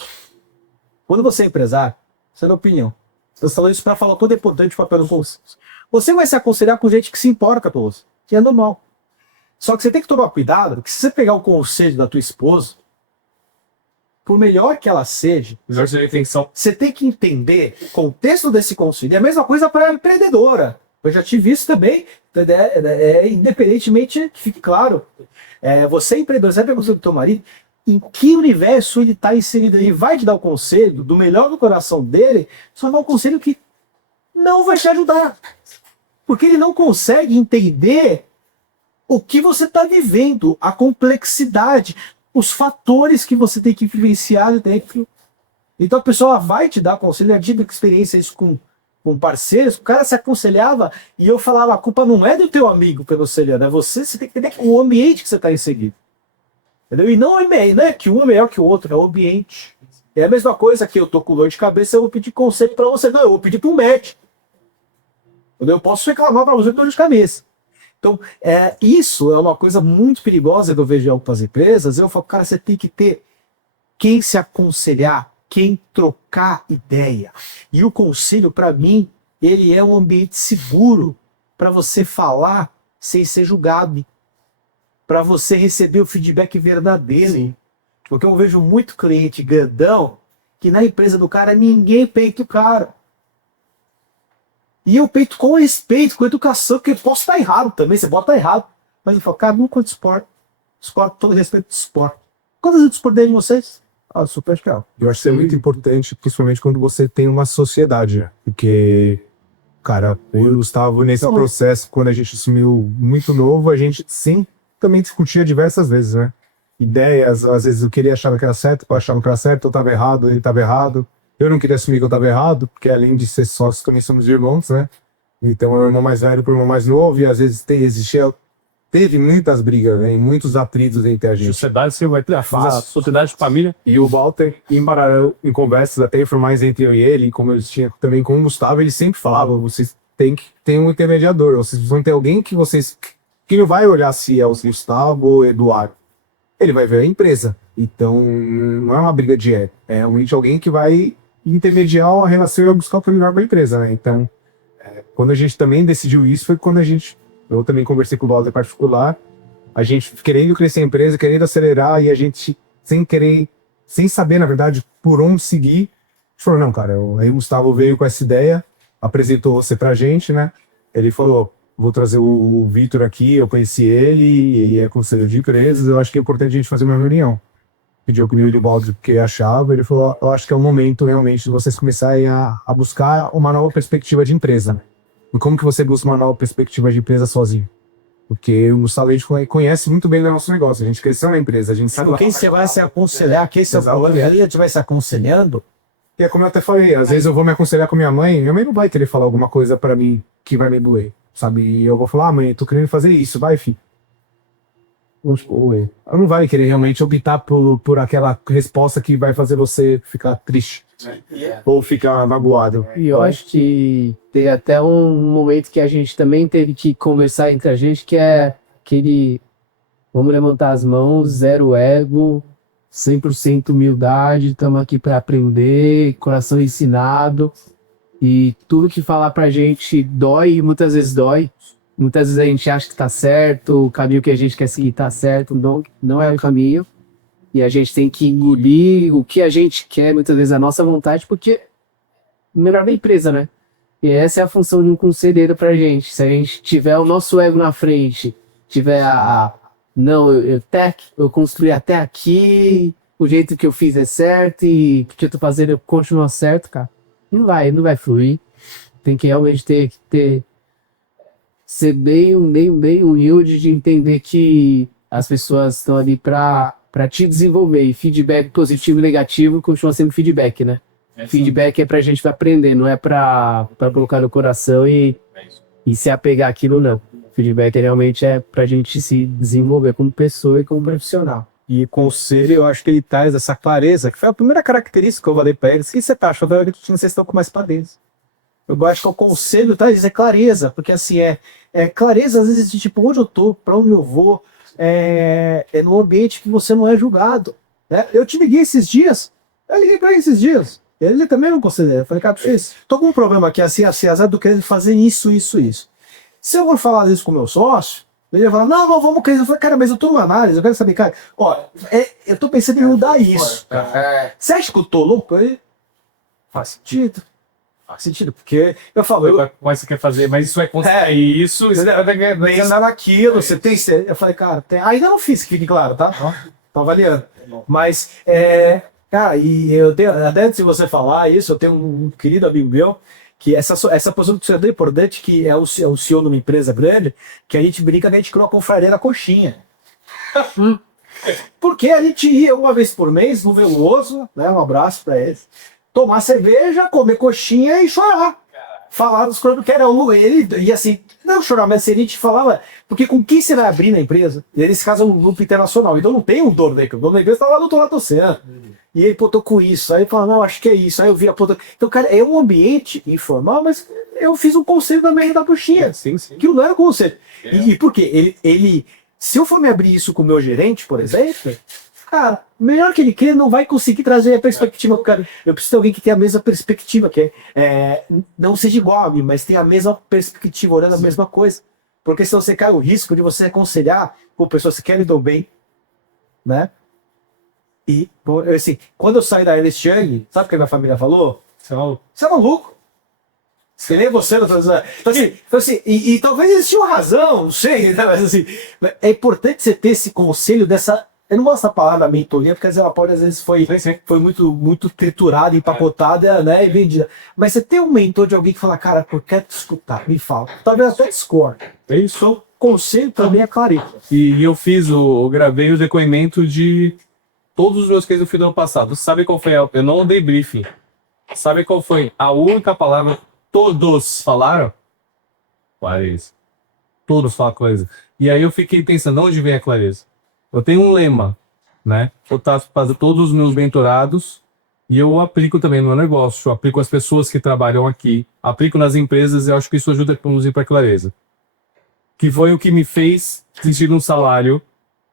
Quando você é empresário, você dá opinião. Eu estou falando isso para falar quanto é importante o papel do conselho. Você vai se aconselhar com gente que se importa com você, que é normal. Só que você tem que tomar cuidado, porque se você pegar o conselho da tua esposa, por melhor que ela seja, melhor seja a intenção. você tem que entender o contexto desse conselho. É a mesma coisa para a empreendedora. Eu já tive isso também, independentemente, que fique claro. Você, empreendedor, você vai perguntar do teu marido, em que universo ele está inserido? Ele vai te dar o conselho do melhor do coração dele, só dá um conselho que não vai te ajudar. Porque ele não consegue entender o que você está vivendo, a complexidade, os fatores que você tem que vivenciar dentro. Então a pessoa vai te dar conselho, eu tive experiência isso com parceiros, o cara se aconselhava e eu falava, a culpa não é do teu amigo pelo conselho, é você tem que entender o ambiente que você está inserido. Entendeu? E não é que um é melhor que o outro, é o ambiente. É a mesma coisa que eu tô com dor de cabeça, eu vou pedir conselho para você. Não, eu vou pedir para um médico. Eu posso reclamar para você com dor de cabeça. Então, isso é uma coisa muito perigosa que eu vejo em algumas empresas. Eu falo, cara, você tem que ter quem se aconselhar, quem trocar ideia. E o conselho, para mim, ele é um ambiente seguro para você falar sem ser julgado, para você receber o feedback verdadeiro. Sim. Porque eu vejo muito cliente grandão que na empresa do cara ninguém peita o cara. E eu peito com respeito, com educação, porque posso estar errado também, você pode estar errado. Mas eu falo, cara, nunca discordo. Discordo com todo respeito do esporte. Quantas vezes eu discordei de vocês? Ah, super legal. Eu acho que isso é muito importante, principalmente quando você tem uma sociedade, né? Porque, cara, eu e o Gustavo, nesse processo, quando a gente assumiu muito novo, a gente sim também discutia diversas vezes, né? Ideias, às vezes eu queria achar que era certo, eu achava que era certo, eu estava errado, ele estava errado. Eu não queria assumir que eu estava errado, porque além de ser sócios, também somos irmãos, né? Então, é o irmão mais velho pro irmão mais novo, e às vezes teve muitas brigas, né? E muitos atritos entre a gente. Sociedade, você vai ter sociedade de família. E o Walter, em paralelo, em conversas até informais entre eu e ele, como eu tinha também com o Gustavo, ele sempre falava, vocês têm que ter um intermediador, vocês vão ter alguém que não vai olhar se é o Gustavo ou o Eduardo. Ele vai ver a empresa. Então, não é uma briga de ego, é realmente alguém que vai intermediar a relação e vai buscar o que é melhor para a empresa, né? Então, quando a gente também decidiu isso, foi quando eu também conversei com o Walter particular, a gente querendo crescer a empresa, querendo acelerar, e a gente, sem saber, na verdade, por onde seguir, a gente falou, não, cara, aí o Gustavo veio com essa ideia, apresentou você pra gente, né? Ele falou, vou trazer o Vitor aqui, eu conheci ele é conselheiro de empresas, eu acho que é importante a gente fazer uma reunião. Pediu a opinião do Walter do que achava, ele falou, eu acho que é o momento realmente de vocês começarem a buscar uma nova perspectiva de empresa. E como que você busca uma nova perspectiva de empresa sozinho? Porque o Gustavo, a gente conhece muito bem o nosso negócio, a gente cresceu na empresa, a gente sabe... Quem você vai se aconselhar, quem você vai se aconselhando, E é como eu até falei, às vezes eu vou me aconselhar com minha mãe não vai querer falar alguma coisa pra mim que vai me doer, sabe? E eu vou falar, mãe, tô querendo fazer isso, vai, filho. Ela não vai querer realmente optar por aquela resposta que vai fazer você ficar triste. Ou ficar magoado. E eu acho que tem até um momento que a gente também teve que conversar entre a gente, que é aquele vamos levantar as mãos, zero ego, 100% humildade, estamos aqui para aprender, coração ensinado, e tudo que falar pra gente dói, muitas vezes dói. Muitas vezes a gente acha que tá certo, o caminho que a gente quer seguir tá certo, não é o caminho. E a gente tem que engolir o que a gente quer, muitas vezes a nossa vontade, porque é o melhor da empresa, né? E essa é a função de um conselheiro pra gente. Se a gente tiver o nosso ego na frente, tiver não, eu construí até aqui, o jeito que eu fiz é certo e o que eu tô fazendo continua certo, cara. Não vai fluir. Tem que realmente ser bem humilde de entender que as pessoas estão ali para te desenvolver. E feedback positivo e negativo continua sendo feedback, né? Feedback é pra gente aprender, não é pra colocar no coração e se apegar àquilo, não. Feedback realmente é pra gente se desenvolver como pessoa e como profissional. E conselho, eu acho que ele traz essa clareza, que foi a primeira característica que eu falei pra eles. O que você tá achando? Eu que vocês estão com mais clareza. Eu acho que o conselho traz é clareza, porque assim, é clareza às vezes de tipo, onde eu tô, pra onde eu vou, é num ambiente que você não é julgado. Né? Eu te liguei esses dias, ele também não considera. Eu falei, cara, tô com um problema aqui, assim, azar do querendo fazer isso. Se eu vou falar isso com o meu sócio, ele vai falar, não, vamos crescer. Eu falei, cara, mas eu tô numa análise, eu quero saber, cara, ó, eu tô pensando em mudar isso. Você acha que eu tô louco? Ele, faz sentido. Faz sentido, porque eu falo... Mas você quer fazer, mas isso vai conseguir isso Pensa naquilo, você tem... Eu falei, cara, ainda não fiz, que fique claro, tá? Tô avaliando. Mas, cara, e eu tenho, até antes de você falar isso, eu tenho um querido amigo meu, que essa posição que você é importante, que é o CEO de uma empresa grande, que a gente brinca que a gente criou uma confraria na coxinha. Porque a gente ia uma vez por mês no Veloso, né, um abraço pra eles, tomar cerveja, comer coxinha e chorar. Falar dos problemas que era ele, e assim, não chorar, mas assim, a gente falava, porque com quem você vai abrir na empresa? E nesse caso é um grupo internacional, então não tem um dono da empresa, o dono da empresa tá lá do outro lado do oceano. E aí, pô, tô com isso. Aí ele fala, não, acho que é isso. Aí eu vi a ponta. Então, cara, é um ambiente informal, mas eu fiz um conselho da merda da coxinha. Sim. Aquilo não era conselho. E por quê? Ele, se eu for me abrir isso com o meu gerente, por exemplo, cara, melhor que ele queira, não vai conseguir trazer a perspectiva pro cara. Eu preciso de alguém que tenha a mesma perspectiva, que não seja igual a mim, mas tenha a mesma perspectiva, olhando a mesma coisa. Porque senão você cai o risco de você aconselhar com pessoas que querem do bem, né? E, assim, quando eu saí da Ernst Young, sabe o que a minha família falou? Você é maluco. Se nem você não tá dizendo. Então, assim, e talvez eles tinham razão, não sei, né? Mas assim, é importante você ter esse conselho dessa Eu não gosto da palavra mentoria, porque ela pode, às vezes, foi muito triturada, empacotada, né, e vendida. Mas você tem um mentor de alguém que fala, cara, eu quero te escutar, me fala. Talvez até discorde. É isso. O conselho também é clareza. E eu eu gravei o depoimento de todos os meus cases do fim do ano passado. Sabe qual foi eu não dei briefing. Sabe qual foi a única palavra que todos falaram? Clareza. Todos falam clareza. E aí eu fiquei pensando, de onde vem a clareza? Eu tenho um lema, né? Eu faço todos os meus mentorados e eu aplico também no meu negócio. Eu aplico as pessoas que trabalham aqui, aplico nas empresas e eu acho que isso ajuda a conduzir para a clareza. Que foi o que me fez sentir um salário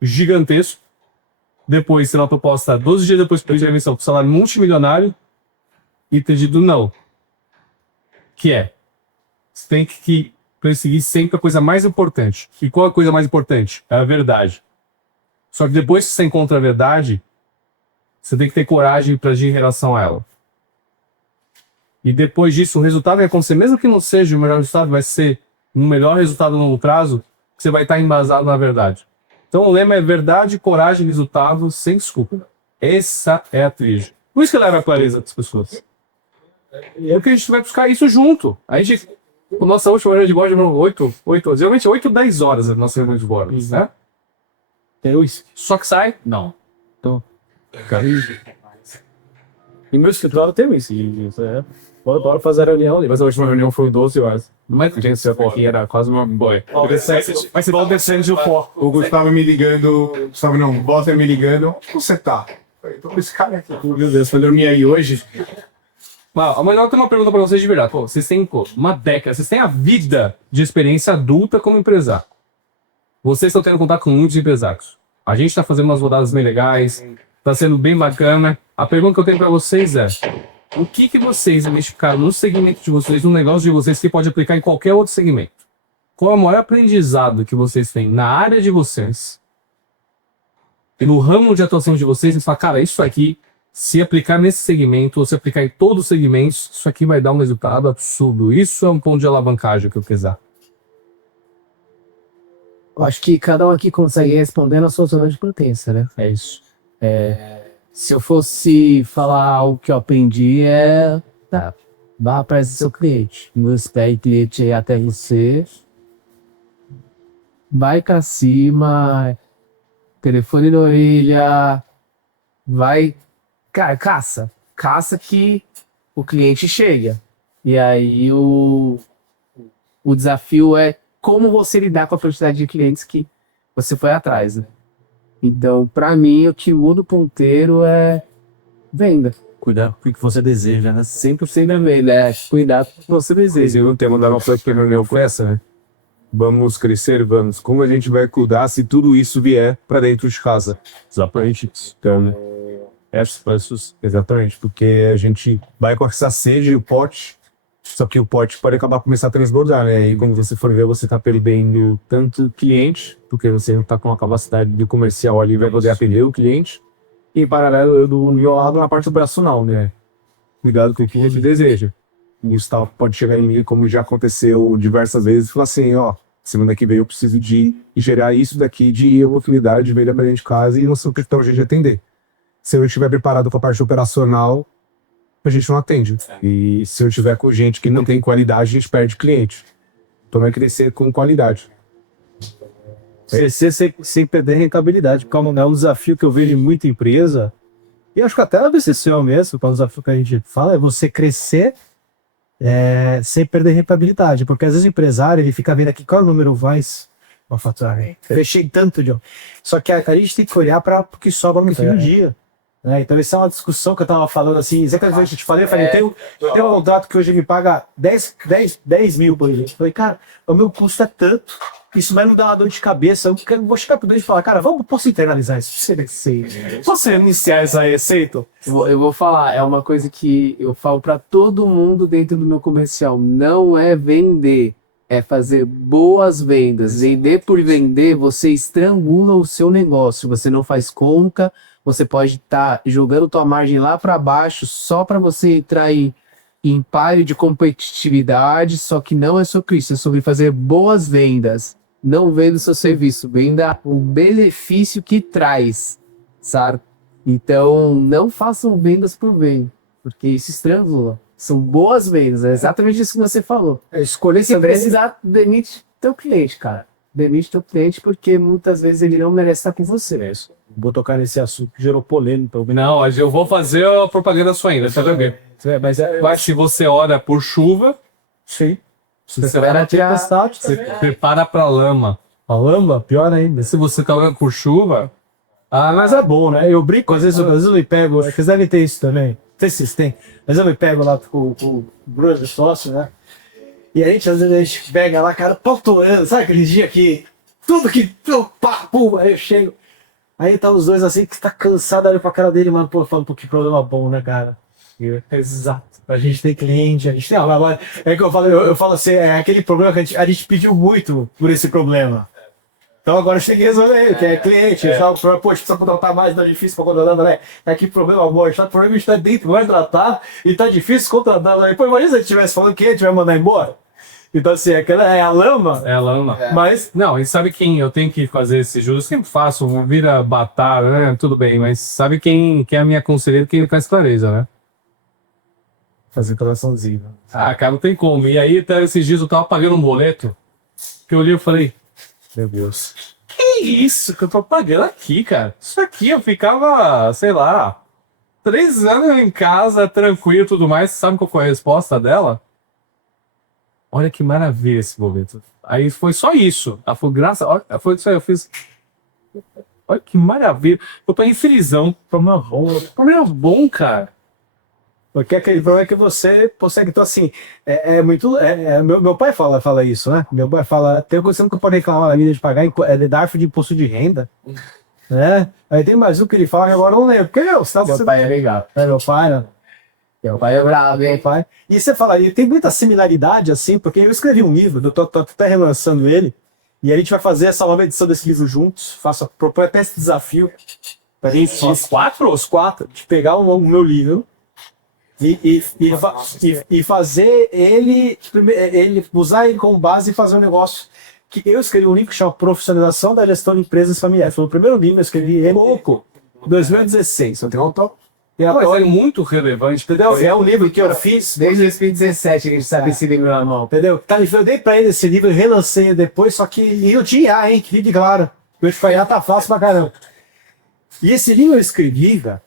gigantesco. Depois, ser uma proposta 12 dias depois de emissão, com salário multimilionário e ter dito não. Que é, você tem que perseguir sempre a coisa mais importante. E qual é a coisa mais importante? É a verdade. Só que depois que você encontra a verdade, você tem que ter coragem para agir em relação a ela. E depois disso, o resultado vai acontecer, mesmo que não seja o melhor resultado, vai ser um melhor resultado a longo prazo, que você vai estar embasado na verdade. Então o lema é verdade, coragem, resultado, sem desculpa. Essa é a trilha. Por isso que leva a clareza das pessoas. Porque a gente vai buscar isso junto. A gente, a nossa última reunião de bordo demorou 8, geralmente 8, 10 horas a nossa reunião de bordo, né? Só que sai? Não. Então, e meu escritório tem isso. Bora fazer a reunião ali. Mas a última reunião foi 12 horas. Mas tinha que ser aqui, era quase uma boy. Mas você descende o foco. O Gustavo me ligando, Gustavo não, o Walter me ligando, como você tá? Então esse cara aqui, meu Deus, foi dormir aí hoje. Mas eu tenho uma pergunta pra vocês de verdade. Pô, vocês têm uma década, vocês têm a vida de experiência adulta como empresário. Vocês estão tendo contato com muitos empresários. A gente tá fazendo umas rodadas bem legais, tá sendo bem bacana. A pergunta que eu tenho pra vocês é: o que vocês identificaram no segmento de vocês, no negócio de vocês, que pode aplicar em qualquer outro segmento? Qual é o maior aprendizado que vocês têm na área de vocês e no ramo de atuação de vocês? E falar, cara, isso aqui, se aplicar nesse segmento, ou se aplicar em todos os segmentos, isso aqui vai dar um resultado absurdo. Isso é um ponto de alavancagem que eu quiser. Eu acho que cada um aqui consegue responder na sua zona de potência, né? É isso. Se eu fosse falar algo que eu aprendi vá para esse seu cliente. Não espere cliente aí até você. Vai pra cima, telefone na orelha, vai, cara, caça que o cliente chega. E aí o desafio é como você lidar com a quantidade de clientes que você foi atrás, né? Então, para mim, o que muda o ponteiro é venda. Cuidar com o que você deseja, né? 100% da venda, cuidar com o que você deseja. Eu não tenho mandado uma próxima reunião foi essa, né? Vamos crescer, vamos. Como a gente vai cuidar se tudo isso vier para dentro de casa? Exatamente isso. Então, né? Exatamente, porque a gente vai com essa sede e o pote, só que o pote pode acabar começar a transbordar, né? E quando você for ver, você tá perdendo tanto cliente, porque você não tá com a capacidade de comercial ali, vai poder atender o cliente. E em paralelo, eu do meu lado na parte operacional, né? Cuidado com o que ele deseja. O Gustavo pode chegar em mim, como já aconteceu diversas vezes, e falar assim, ó, semana que vem eu preciso de gerar isso daqui de oportunidade de venda para dentro de casa e não sei o que tão jeito de atender. Se eu não estiver preparado para a parte operacional, a gente não atende. E se eu estiver com gente que não tem qualidade, a gente perde cliente. Então vai crescer com qualidade. Crescer sem perder rentabilidade, porque é um desafio que eu vejo em muita empresa, e acho que até na BCCO mesmo, que é um desafio que a gente fala, é você crescer sem perder rentabilidade, porque às vezes o empresário ele fica vendo aqui qual número vai faturar. Fechei tanto, John. Só que a gente tem que olhar para o que sobra no fim do dia. Então, essa é uma discussão que eu estava falando assim, exatamente o que eu te falei. Eu tenho um contrato que hoje me paga 10 mil por exemplo. Eu falei, cara, o meu custo é tanto, isso vai me dar uma dor de cabeça. Eu vou chegar pro doente e falar, cara, posso internalizar isso? Posso iniciar essa receita? Eu vou falar, é uma coisa que eu falo para todo mundo dentro do meu comercial. Não é vender, é fazer boas vendas. Vender por vender, você estrangula o seu negócio. Você não faz conta. Você pode estar jogando tua margem lá para baixo só para você entrar em páreo de competitividade, só que não é sobre isso, é sobre fazer boas vendas. Não venda o seu serviço, venda o benefício que traz. sabe? Então, não façam vendas por venda, porque isso estrangula. São boas vendas, é exatamente isso que você falou. Escolher Se precisar, demite teu cliente, cara. Demite teu cliente, porque muitas vezes ele não merece estar com você. É isso. Vou tocar nesse assunto que gerou polêmica. Não, mas eu vou fazer a propaganda sua ainda, tá vendo? Mas Mas se você ora por chuva, sim. você vai Espera tirar- Tempestade, você prepara pra lama. a lama, pior ainda. Se você tá orando por chuva, Mas é bom, né? Eu brinco, às vezes eu me pego, vocês devem ter isso também. Não sei se vocês têm, mas eu me pego lá com o Bruno, sócio, né? E às vezes a gente pega lá, cara, pautorando, sabe aquele dia que tudo que, pá, pum, aí eu chego. Aí tá os dois assim, que tá cansado, olha pra cara dele, mano, pô, falando, pô, que problema bom, né, cara? Exato. A gente tem cliente, a gente tem. É que eu falo assim, é aquele problema que a gente pediu muito por esse problema. Então agora eu cheguei a resolver ele, que é cliente, poxa, precisa contratar mais, tá difícil pra contratar, né? É que problema, amor, o problema está dentro, vai tratar e tá difícil contratar. Né? Pô, imagina se ele estivesse falando que a gente vai mandar embora. Então assim, aquela é a lama, é a lama. mas Não, e sabe quem eu tenho que fazer esse juros? Eu sempre faço, vira batata, né? Tudo bem, mas sabe quem é a minha conselheira, quem faz clareza, né? fazer coraçãozinho. Ah, cara, não tem como. E aí, até esses dias eu tava pagando um boleto, que eu olhei e falei, Meu Deus. que isso que eu tô pagando aqui, cara? Isso aqui eu ficava, sei lá, 3 anos em casa, tranquilo e tudo mais. Sabe qual foi a resposta dela? Olha que maravilha esse boleto. Aí foi só isso. Ela falou, foi isso aí, eu fiz. Olha que maravilha. Eu tô em felizão. Problema bom. Problema bom, cara. Porque aquele problema é que você consegue, então assim, meu pai fala isso, né? Meu pai fala, tem coisa que você nunca pode reclamar na vida de pagar, é DARF de imposto de renda, né? Aí tem mais um que ele fala que agora eu não lembro, porque Meu pai é legal. meu pai, né? Meu pai é bravo, hein? Meu pai. E você fala, e tem muita similaridade, assim, porque eu escrevi um livro, eu tô até relançando ele, e a gente vai fazer essa nova edição desse livro juntos, propõe até esse desafio, pra gente, os quatro, de pegar o meu livro, e fazer ele usar ele como base e fazer um negócio que eu escrevi um livro que chama Profissionalização da Gestão de Empresas Familiares. Foi o primeiro livro que eu escrevi em 2016. Eu tenho Mas é muito relevante, entendeu? É um livro que eu fiz Desde 2017 que a gente sabe esse livro na mão. entendeu? Tá, eu dei pra ele esse livro e relancei ele depois, só que e eu tinha IA, hein? Que fique claro. O IA tá fácil pra caramba. E esse livro eu escrevi, cara,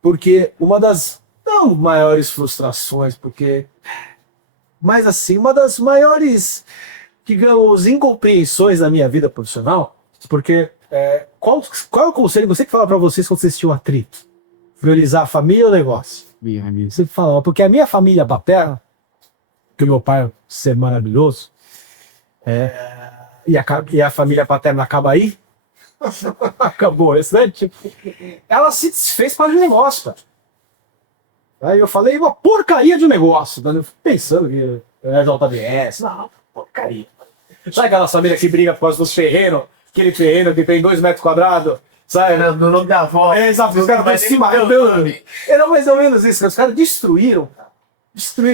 porque uma das não maiores frustrações, porque mas assim, uma das maiores, digamos, incompreensões da minha vida profissional, porque qual é o conselho você que fala pra vocês quando vocês tinham um atrito? Priorizar a família ou o negócio? Você fala, porque a minha família paterna, que o meu pai é um ser maravilhoso, e a família paterna acaba aí, acabou esse, né? Tipo, ela se desfez para o negócio, cara. Aí eu falei, uma porcaria de negócio. Eu fico pensando que é JBS, não, porcaria. Sabe aquela família que briga por causa dos terrenos? Aquele terreno que tem 2 metros quadrados, sabe? No nome da avó. Exato, os caras vão se matando. Era mais ou menos isso, que os caras destruíram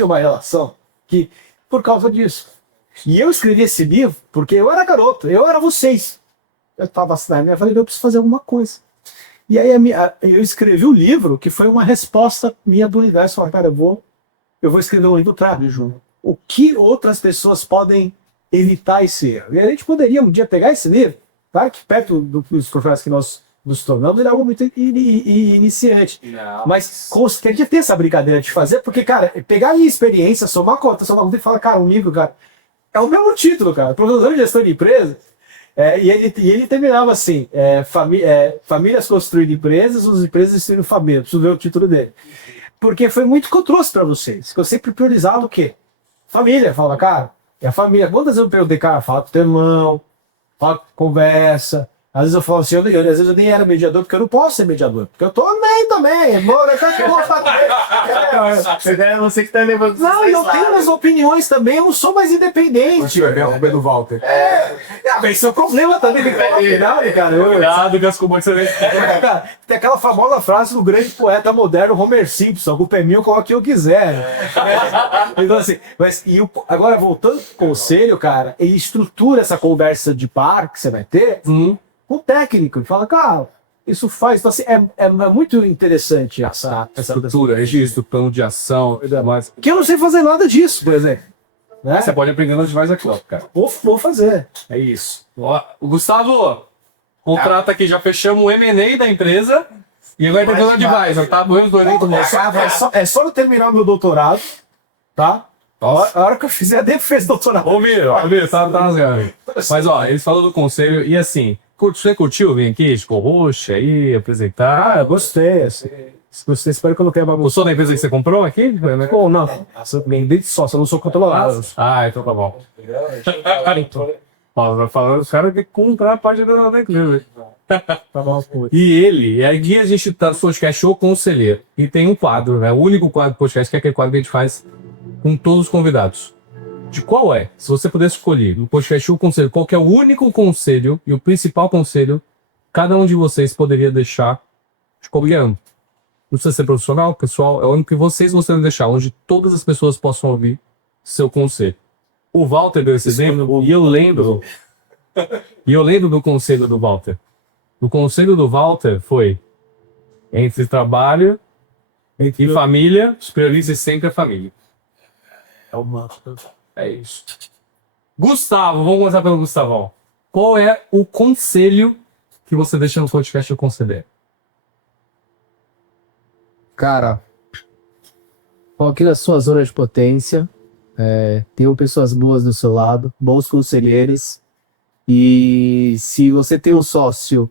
uma relação que, por causa disso. E eu escrevi esse livro porque eu era garoto, eu era vocês. Eu tava assim, eu falei, eu preciso fazer alguma coisa. E aí eu escrevi um livro que foi uma resposta minha do universo. Falei, cara, eu vou escrever um livro pra o que outras pessoas podem evitar esse erro. E a gente poderia um dia pegar esse livro, claro que perto dos profissionais que nós nos tornamos, ele é algo muito iniciante. Não. Mas tem que ter essa brincadeira de fazer, porque, cara, pegar a minha experiência, somar conta e falar, cara, um livro, cara, é o mesmo título, cara, Professor de Gestão de Empresas. E ele terminava assim, famílias construindo empresas, as empresas destruindo famílias. Preciso ver o título dele. Porque foi muito que eu trouxe para vocês. Que eu sempre priorizava o quê? Família. Falava, cara, é a família. Quantas vezes eu perguntei, cara, fala com teu irmão, conversa. Às vezes eu falo assim, às vezes eu nem era mediador, porque eu não posso ser mediador. Porque eu tô nem também. Você que tá levando. Não, eu tenho as opiniões também, eu não sou mais independente. do Walter. Esse é o problema também. Cara, Cuidado com as comandas que você vê. Cara, tem aquela famosa frase do grande poeta moderno Homer Simpson: a culpa é minha, eu coloco o que eu quiser. Então, assim, agora voltando pro conselho, cara, ele estrutura essa conversa de par que você vai ter com o técnico. Ele fala, cara, isso faz. Então, assim, é muito interessante essa Estrutura, registro, plano de ação, mas que eu não sei fazer nada disso, por exemplo. Né? você pode aprender no Advisor Club, cara. Vou fazer. É isso. Ó, o Gustavo, contrata aqui, já fechamos o M&A da empresa e agora tá fazendo Advisor, tá? Põe os dois dentro do bolso. É só eu terminar o meu doutorado, tá? A hora que eu fizer a defesa do doutorado. Ô, Miro, tá rasgando. Mas, ó, eles falam do conselho e assim, você curtiu vir aqui, ficou roxa aí, apresentar? Eu gostei, assim. Gostei, espero que eu não tenha bagunça. Gostou da empresa que você comprou aqui? Bom, não. Vendei de sócio, eu não sou controlado. Ah, então tá bom. Ó, vai falando os caras que comprar a página da empresa. Tá bom, pô. E ele, aqui a gente tá no podcast O Conselheiro. E tem um quadro, né? O único quadro do podcast que é aquele quadro que a gente faz com todos os convidados. De qual é? Se você pudesse escolher no podcast O Conselho, qual que é o único conselho e o principal conselho cada um de vocês poderia deixar de qualquer ano? Não precisa ser profissional, pessoal, é o único que vocês gostariam de deixar, onde todas as pessoas possam ouvir seu conselho. O Walter deu esse exemplo, e eu lembro do conselho do Walter. O conselho do Walter foi: entre trabalho e família, priorize sempre a família. É uma... É isso. Gustavo, vamos começar pelo Gustavão. Qual é o conselho que você deixa no podcast do Conselheiro? Cara, foque na sua zona de potência. Tenham pessoas boas do seu lado, bons conselheiros. E se você tem um sócio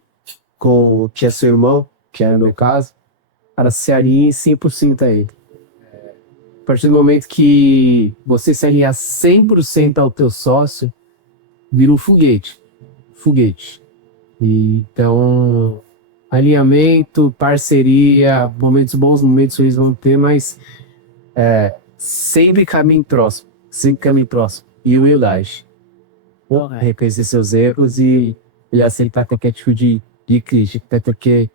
que é seu irmão, que é o meu caso, cara, se alinhe 100% a ele. A partir do momento que você se alinhar 100% ao teu sócio, vira um foguete. Então, alinhamento, parceria, momentos bons, momentos ruins vão ter, mas sempre caminho próximo. E humildade. Reconhecer seus erros e ele aceitar qualquer tipo de crítica, até porque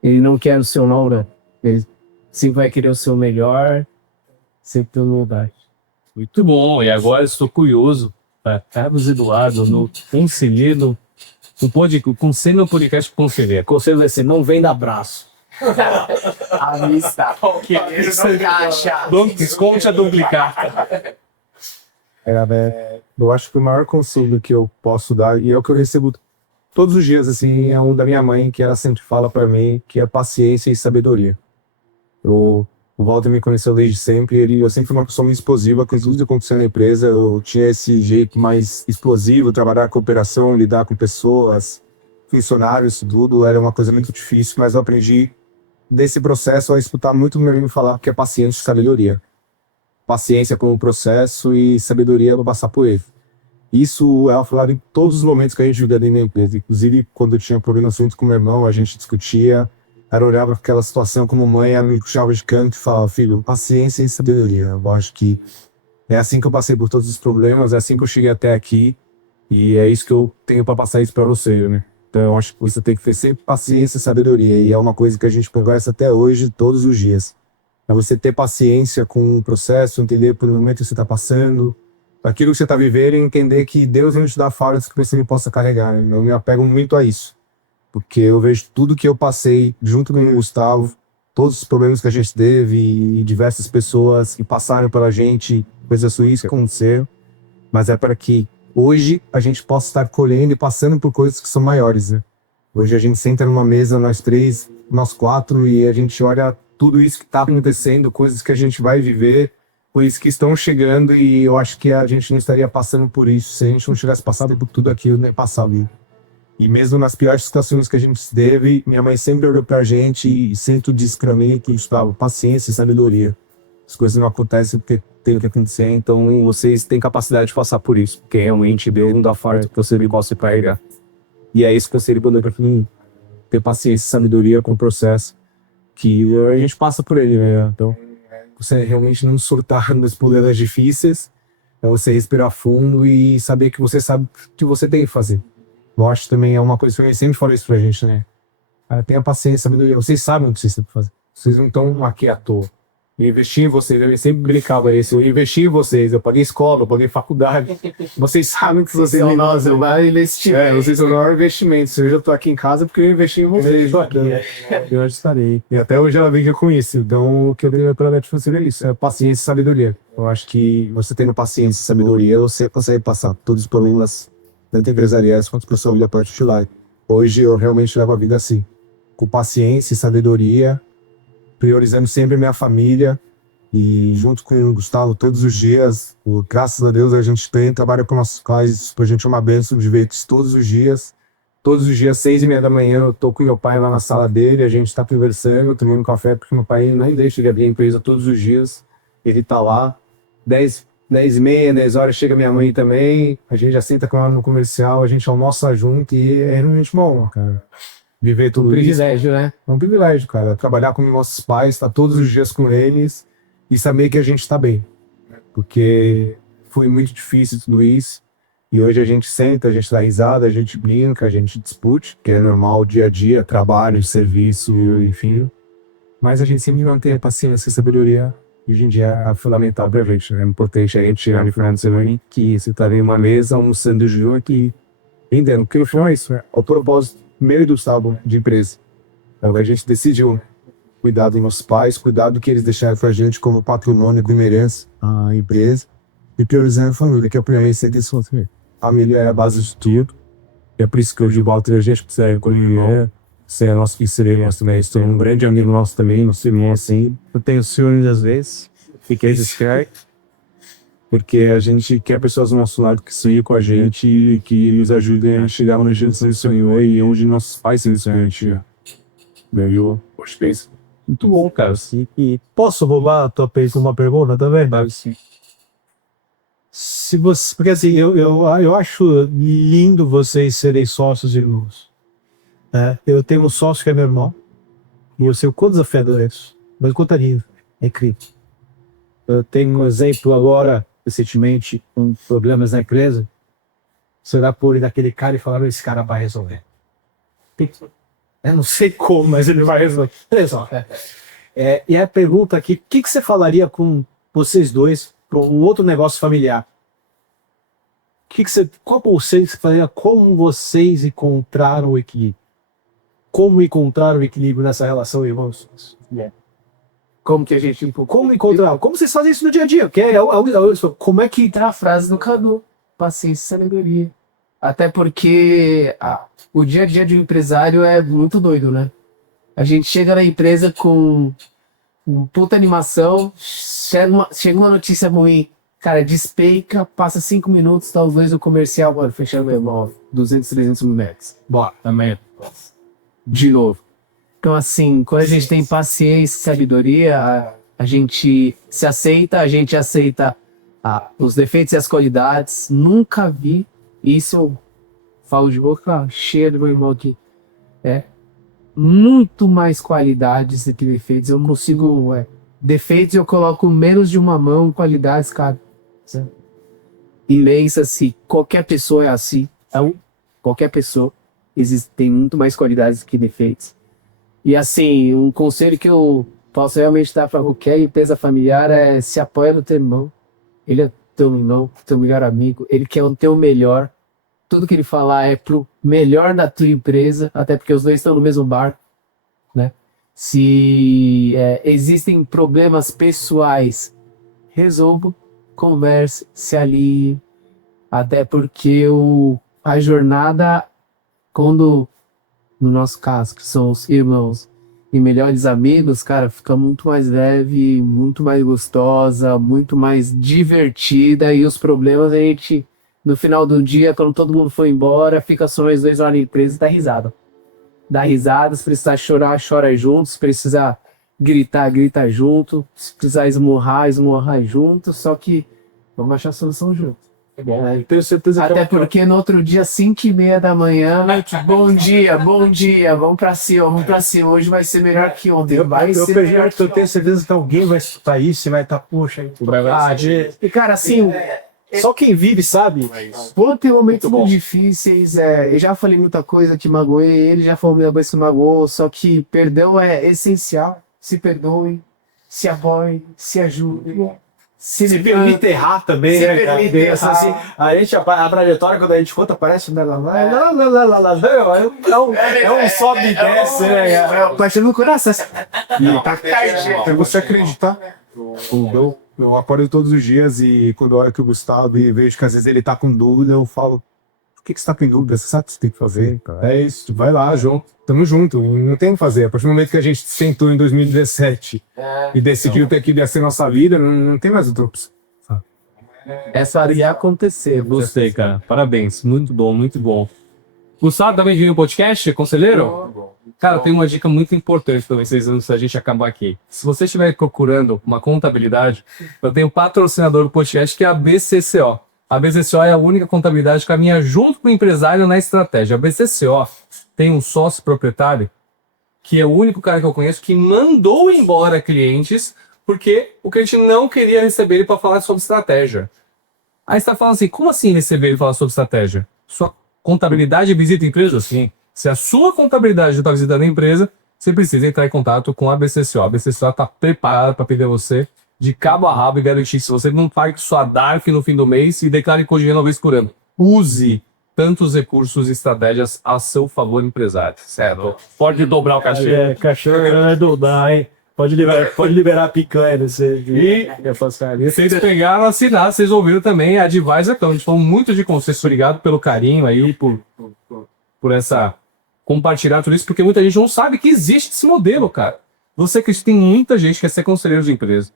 ele não quer o seu não, né? Ele sempre vai querer o seu melhor, sempre ter humildade. Muito bom, e agora estou curioso para Carlos Eduardo no Conselheiro, o Conselho no Podcast Conselheiro. O conselho vai ser: não venda abraço. A vista. Desconte a duplicata. Eu acho que o maior conselho que eu posso dar, e é o que eu recebo todos os dias, assim, é um da minha mãe, que ela sempre fala para mim, que é paciência e sabedoria. O Walter me conheceu desde sempre, eu sempre fui uma pessoa muito explosiva, com tudo que aconteceu na empresa, eu tinha esse jeito mais explosivo, trabalhar com operação, lidar com pessoas, funcionários, tudo, era uma coisa muito difícil, mas eu aprendi desse processo a escutar muito meu amigo falar que é paciência e sabedoria. Paciência com o processo e sabedoria para passar por ele. Isso é falado em todos os momentos que a gente vive dentro da empresa. Inclusive, quando eu tinha problemas junto com meu irmão, a gente discutia, ela olhava para aquela situação como mãe, ela me puxava de canto e falava: filho, paciência e sabedoria. Eu acho que é assim que eu passei por todos os problemas, é assim que eu cheguei até aqui, e é isso que eu tenho para passar isso para você, né? Então, eu acho que você tem que ter sempre paciência e sabedoria, e é uma coisa que a gente conversa até hoje, todos os dias. É você ter paciência com o processo, entender por momento que você está passando, aquilo que você está vivendo, e entender que Deus não te dá falhas que você não possa carregar. Eu me apego muito a isso, porque eu vejo tudo que eu passei junto com o Gustavo, todos os problemas que a gente teve e diversas pessoas que passaram pela gente, coisas ruins que aconteceram, mas é para que hoje a gente possa estar colhendo e passando por coisas que são maiores, né? Hoje a gente senta numa mesa, nós três, nós quatro, e a gente olha tudo isso que está acontecendo, coisas que a gente vai viver, coisas que estão chegando, e eu acho que a gente não estaria passando por isso se a gente não tivesse passado por tudo aquilo nem passado. E mesmo nas piores situações que a gente teve, minha mãe sempre olhou pra gente e sempre disse pra mim que estava paciência e sabedoria. As coisas não acontecem porque tem que acontecer, então vocês têm capacidade de passar por isso, porque realmente Deus não dá fardo que você me possa carregar. E é isso que eu seria poder pra mim, ter paciência e sabedoria com o processo que a gente passa por ele, né? Então, você realmente não surtar nos problemas difíceis, é você respirar fundo e saber que você sabe o que você tem que fazer. Eu acho também é uma coisa que eu sempre falo isso pra gente, né? Cara, tenha paciência, sabedoria. Vocês sabem o que vocês têm que fazer. Vocês não estão aqui à toa. Eu investi em vocês, eu sempre brincava isso. Eu investi em vocês, eu paguei escola, eu paguei faculdade. Vocês sabem que vocês São me nós, eu vou investir. vocês são o maior investimento. Se hoje eu tô aqui em casa é porque eu investi em vocês. Eu hoje estarei. E até hoje ela brinca com isso. Então, o que eu diria para a Netflix é isso: é paciência e sabedoria. Eu acho que você tendo paciência e sabedoria, você consegue passar todos os problemas, tanto empresariais quanto para sua vida particular. Hoje eu realmente levo a vida assim, com paciência e sabedoria, priorizando sempre minha família e junto com o Gustavo todos os dias. Graças a Deus a gente trabalha com nossos pais, pra gente é uma bênção de ver isso todos os dias. Todos os dias, 6h30 da manhã, eu tô com meu pai lá na sala dele, a gente tá conversando, tomando café, porque meu pai nem deixa de abrir a empresa todos os dias. Ele tá lá, 10h30, 10 horas chega minha mãe também, a gente já senta com ela no comercial, a gente almoça junto e é realmente bom, cara. Viver tudo isso. Privilégio, né? É um privilégio, cara. Trabalhar com nossos pais, estar todos os dias com eles e saber que a gente está bem. Porque foi muito difícil tudo isso. E hoje a gente senta, a gente dá risada, a gente brinca, a gente discute, que é normal, dia a dia, trabalho, serviço, enfim. Mas a gente sempre mantém a paciência e a sabedoria. E hoje em dia é fundamental pra gente. É importante a gente chegar no final de semana que você tá em uma mesa, almoçando junto e entendendo. Porque no final é isso, é o propósito meu e do Gustavo de empresa. Então a gente decidiu cuidar dos nossos pais, cuidar do que eles deixaram pra gente como patrimônio, como herança, a empresa, e priorizar a família, que é a primeira intenção. A família é a base de tudo. E é por isso que hoje o Walter a gente precisa recolher, ser nosso filho, nós também. Estou um grande amigo nosso também, nosso irmão assim. Eu tenho ciúmes às vezes, fiquei discreto, porque a gente quer pessoas do nosso lado que sonhem com a gente e que nos ajudem a chegar onde a gente sonhou e onde nossos pais se sonham. Meu, hoje pensa. Muito bom, cara. E posso roubar a tua uma pergunta também? Sim. Se você, porque assim, eu acho lindo vocês serem sócios irmãos. Né? Eu tenho um sócio que é meu irmão, e eu sei o quão desafiador é isso. Mas quanto é lindo, é incrível. Eu tenho um exemplo agora, recentemente, com problemas na empresa. Você vai pôr daquele cara e falar: esse cara vai resolver. Eu não sei como, mas ele vai resolver. E a pergunta aqui: o que você falaria com vocês dois para um outro negócio familiar? Qual conselho você falaria? Como vocês encontraram o equilíbrio? Como encontrar o equilíbrio nessa relação, irmãos? Como que a gente... Como encontrar? Como vocês fazem isso no dia a dia? Como é que... Tá a frase do Cadu: paciência e sabedoria. Até porque o dia a dia de um empresário é muito doido, né? A gente chega na empresa com puta animação, chega uma notícia ruim, cara, despeita, passa 5 minutos, talvez o comercial, mano, fechando meu irmão, 200, 300 mil metros. Bora, também. De novo. Então, assim, quando a gente tem paciência e sabedoria, a gente se aceita, a gente aceita os defeitos e as qualidades. Nunca vi isso, eu falo de boca cheia do meu irmão aqui. Muito mais qualidades do que defeitos. Eu consigo... defeitos eu coloco menos de uma mão, qualidades, cara. Imensa, assim. Qualquer pessoa é assim. Qualquer pessoa. Tem muito mais qualidades do que defeitos. E assim, um conselho que eu posso realmente dar para qualquer empresa familiar é: se apoia no teu irmão. Ele é teu irmão, teu melhor amigo. Ele quer o teu melhor. Tudo que ele falar é pro melhor da tua empresa, até porque os dois estão no mesmo barco, né? Se existem problemas pessoais, resolva, converse, se alinhe, até porque a jornada, quando, no nosso caso, que são os irmãos e melhores amigos, cara, fica muito mais leve, muito mais gostosa, muito mais divertida, e os problemas a gente... No final do dia, quando todo mundo foi embora, fica só nós dois lá na empresa e dá risada. Dá risada, se precisar chorar, chora junto, se precisar gritar, grita junto, se precisar esmurrar, esmurrar junto, só que vamos achar a solução junto. Tenho certeza que Até porque no outro dia, 5h30 da manhã, bom dia, vamos pra cima, hoje vai ser melhor que ontem. Eu tenho certeza que alguém vai escutar isso e vai estar, poxa, E cara, assim... Só quem vive sabe. Vão ter momentos muito difíceis. Eu já falei muita coisa que magoei, ele já falou muita coisa que magoou, só que perdão é essencial. Se perdoem. se apoie, se ajude, Se permite errar também, Se né, cara? permite Tem essa, errar. assim, a gente, a trajetória, quando a gente conta, parece é um sobe e desce, né, cara? Partiu no coração. É você acreditar. Eu acordo todos os dias e quando eu olho aqui o Gustavo e vejo que às vezes ele tá com dúvida, eu falo, por que você tá com dúvida? Você sabe o que você tem que fazer, cara. É isso, vai lá, João. Tamo junto, e não tem o que fazer. A partir do momento que a gente sentou em 2017 e decidiu que aquilo ia ser nossa vida, não tem mais outra opção. Essa ia acontecer. Gostei, cara. Parabéns. Muito bom, muito bom. Gustavo também viu o podcast, conselheiro? Cara, tem uma dica muito importante para vocês antes da gente acabar aqui. Se você estiver procurando uma contabilidade, eu tenho um patrocinador do podcast que é a BCCO. A BCCO é a única contabilidade que caminha junto com o empresário na estratégia. A BCCO tem um sócio proprietário que é o único cara que eu conheço que mandou embora clientes porque o cliente não queria receber ele para falar sobre estratégia. Aí você está falando assim, como assim receber ele falar sobre estratégia? Sua contabilidade visita a empresa? Sim. Se a sua contabilidade está visitando a empresa, você precisa entrar em contato com a BCCO. A BCCO está preparada para pedir você de cabo a rabo e garantir se você não pague sua DARF no fim do mês e declare imposto uma vez por ano. Use tantos recursos e estratégias a seu favor, empresário. Certo? Pode dobrar o cachê. Cachorro é dobrar, hein? Pode liberar a picanha desse. E vocês pegaram, assinaram, vocês ouviram também a Advisor Club. A gente falou muito de conselho. Obrigado pelo carinho aí, por essa compartilhar tudo isso, porque muita gente não sabe que existe esse modelo, cara. Você que tem muita gente que quer ser conselheiro de empresa,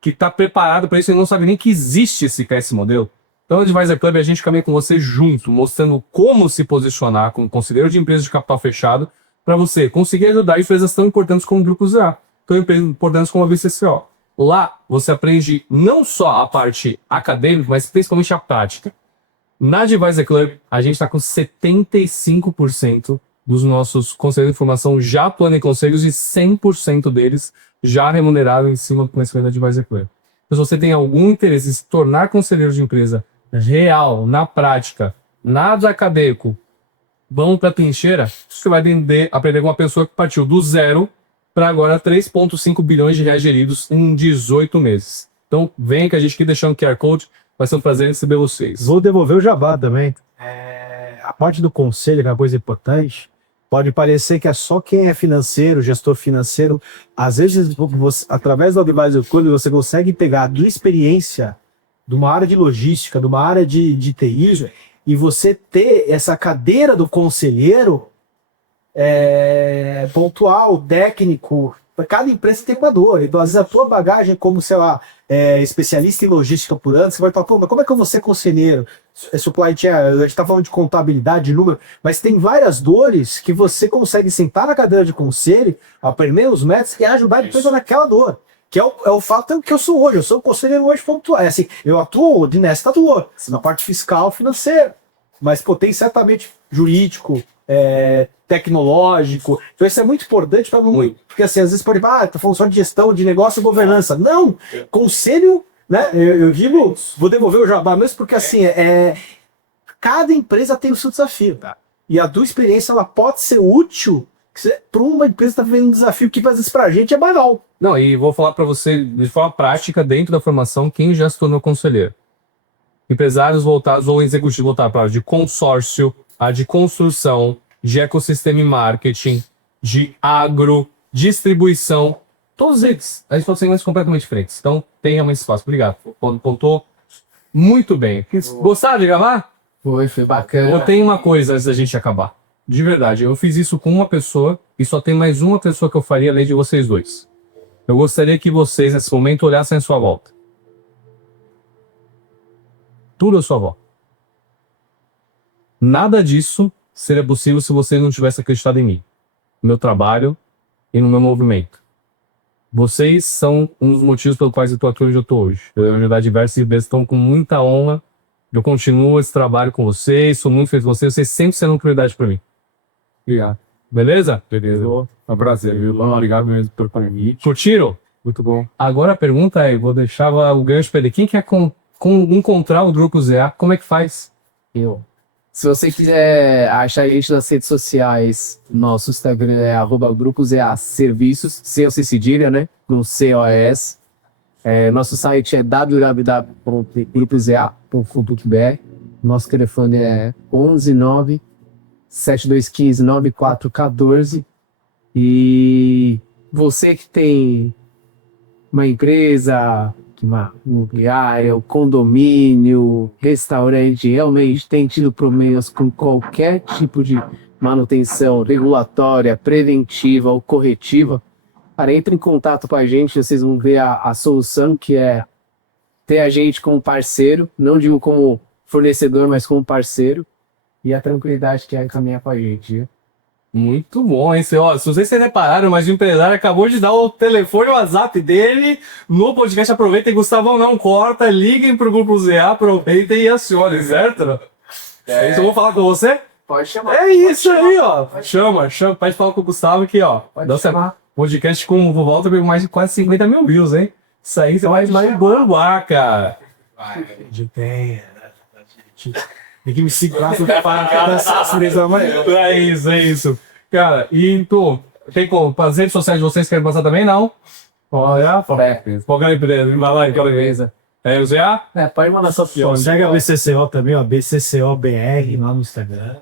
que está preparado para isso e não sabe nem que existe esse modelo. Então, o Advisor Club, a gente caminha com você junto, mostrando como se posicionar como conselheiro de empresa de capital fechado, para você conseguir ajudar empresas tão importantes como o Grupo ZA, tão importantes como a BCCO. Lá, você aprende não só a parte acadêmica, mas principalmente a prática. Na Advisor Club, a gente está com 75% dos nossos conselheiros de formação já atuando em conselhos e 100% deles já remunerados em cima do conhecimento da Advisor Club. Então, se você tem algum interesse em se tornar conselheiro de empresa real, na prática, nada acadêmico, vão para a trincheira, você vai aprender com uma pessoa que partiu do zero para agora 3,5 bilhões de reais geridos em 18 meses. Então, vem que a gente aqui deixando o QR Code, vai ser um prazer receber vocês. Vou devolver o jabá também. A parte do conselho, que é uma coisa importante, pode parecer que é só quem é financeiro, gestor financeiro. Às vezes, você, através do Advisor Club, você consegue pegar a tua experiência de uma área de logística, de uma área de TI, e você ter essa cadeira do conselheiro pontual, técnico. Cada empresa tem uma dor. Então, às vezes, a tua bagagem como, sei lá, especialista em logística por ano, você vai falar, pô, mas como é que eu vou ser conselheiro? Supply chain, a gente está falando de contabilidade, de número, mas tem várias dores que você consegue sentar na cadeira de conselho, aprender os métodos e ajudar a empresa naquela dor. Que é o fato que eu sou hoje. Eu sou conselheiro hoje pontual. Assim, eu atuo nesta dor, na parte fiscal, financeira. Mas, pô, tem certamente jurídico, tecnológico. Então isso é muito importante para muito. Porque assim, às vezes pode falar, tá falando só de gestão, de negócio e governança. Não! Conselho, né? Eu digo, vou devolver o jabá mesmo, porque assim, cada empresa tem o seu desafio. Tá? E a tua experiência, ela pode ser útil para uma empresa que está vivendo um desafio que às vezes para a gente é banal. Não, e vou falar para você de forma prática, dentro da formação, quem já se tornou conselheiro. Empresários voltados ou executivos voltados para a área de consórcio, a de construção, de ecossistema e marketing, de agro, distribuição, todos eles. A gente são segmentos completamente diferentes. Então, tenha mais espaço. Obrigado. Contou muito bem. Gostaram de gravar? Foi bacana. Eu tenho uma coisa antes da gente acabar. De verdade, eu fiz isso com uma pessoa e só tem mais uma pessoa que eu faria além de vocês dois. Eu gostaria que vocês, nesse momento, olhassem à sua volta. Tudo à sua volta. Nada disso seria possível se vocês não tivessem acreditado em mim, no meu trabalho e no meu movimento. Vocês são um dos motivos pelo quais eu estou aqui onde eu estou hoje. Eu ajudar diversas empresas, estão com muita honra. Eu continuo esse trabalho com vocês, sou muito feliz com vocês sempre serão prioridade para mim. Obrigado. Beleza? Beleza. Um prazer, viu? Obrigado mesmo pelo convite. Curtiram? Muito bom. Agora a pergunta é, vou deixar o gancho para ele. Quem quer encontrar o Grupo ZA, como é que faz? Eu. Se você quiser achar a gente nas redes sociais, nosso Instagram é @gruposEAserviços, sem o C cedilha, né? Com COS. Nosso site é www.gruposea.com.br. Nosso telefone é 11 9 7215 9414. E você que tem uma empresa, uma imobiliária, um condomínio, restaurante, realmente tem tido problemas com qualquer tipo de manutenção regulatória, preventiva ou corretiva, cara, entre em contato com a gente, vocês vão ver a solução, que é ter a gente como parceiro, não digo como fornecedor, mas como parceiro, e a tranquilidade que é caminhar com a gente, viu? Muito bom, hein? Ó, se vocês se repararam, mas o empresário acabou de dar o telefone e o WhatsApp dele no podcast. Aproveitem, Gustavão, não corta, liguem pro Grupo ZA, aproveitem e acionem, certo? É isso, eu vou falar com você? Pode chamar. É isso aí, ó. Chama, pode falar com o Gustavo aqui, ó. Pode chamar. Podcast com o Volta pegou mais de quase 50 mil views, hein? Isso aí você vai bombar, cara. Tem que me segurar pra falar cada surpresa amanhã. É isso. Cara, e tu, tem como, as redes sociais de vocês querem passar também, não? Olha, qualquer empresa, vai lá, aquela empresa. É o ZA? Pode mandar sua foto. Segue a BCCO também, ó, BCCOBR lá no Instagram.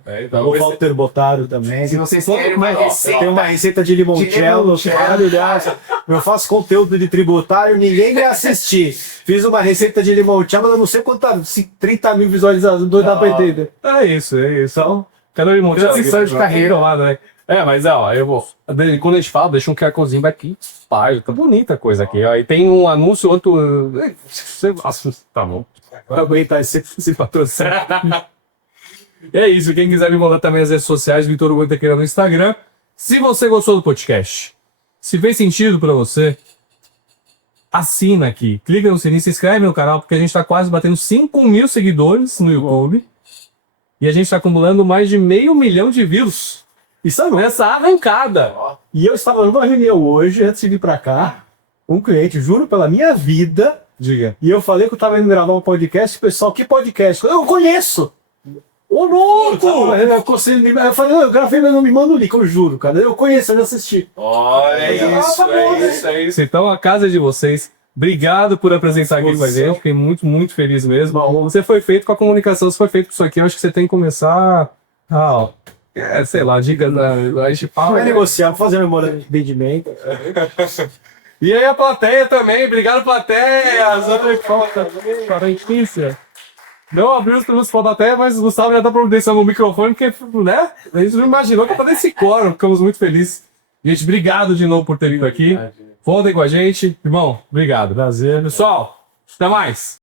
O Walter Botaro também. Se vocês querem uma receita, Tem uma receita de limoncello, maravilhosa. Eu faço conteúdo de tributário, ninguém vai assistir. Fiz uma receita de limoncello, eu não sei quanto tá, 30 mil visualizações, não dá pra entender. É isso. Então, cadê o irmão? Transição de carreira. Né? Mas ó, eu vou. Quando a gente fala, deixa um QR Codezinho aqui. Pai, tá bonita a coisa aqui. Ó, e tem um anúncio, outro. Tá bom. Vai aguentar esse patrocínio. É isso. Quem quiser me mandar também as redes sociais, Vitor Hugo Tequeira no Instagram. Se você gostou do podcast, se fez sentido pra você, assina aqui. Clica no sininho, se inscreve no canal, porque a gente tá quase batendo 5 mil seguidores no YouTube. E a gente tá acumulando mais de 500 mil de views. E sabe, Nessa arrancada. e eu estava numa reunião hoje, antes de vir pra cá, um cliente, juro pela minha vida, Diga. e eu falei que eu tava indo gravar um podcast, o pessoal, que podcast? Eu conheço! Ô louco! Eu falei, não, eu gravei, mas não me manda o link, eu juro, cara. Eu conheço, eu já assisti. É isso. Então a casa é de vocês. Obrigado por apresentar aqui com a gente. Fiquei muito, muito feliz mesmo. Você foi feito com a comunicação, você foi feito com isso aqui. Eu acho que você tem que começar. Sei lá, dicas da. A gente fala. Vai negociar, fazer uma memória de entendimento. E aí a plateia também. Obrigado, plateia. Parência. Não abriu os perguntas para a plateia, mas o Gustavo já tá providenciando o microfone, porque, né? A gente não imaginou que ia fazer esse quórum. Ficamos muito felizes. Gente, obrigado de novo por ter vindo aqui. Voltem com a gente. Irmão, obrigado. Prazer. Pessoal, até mais.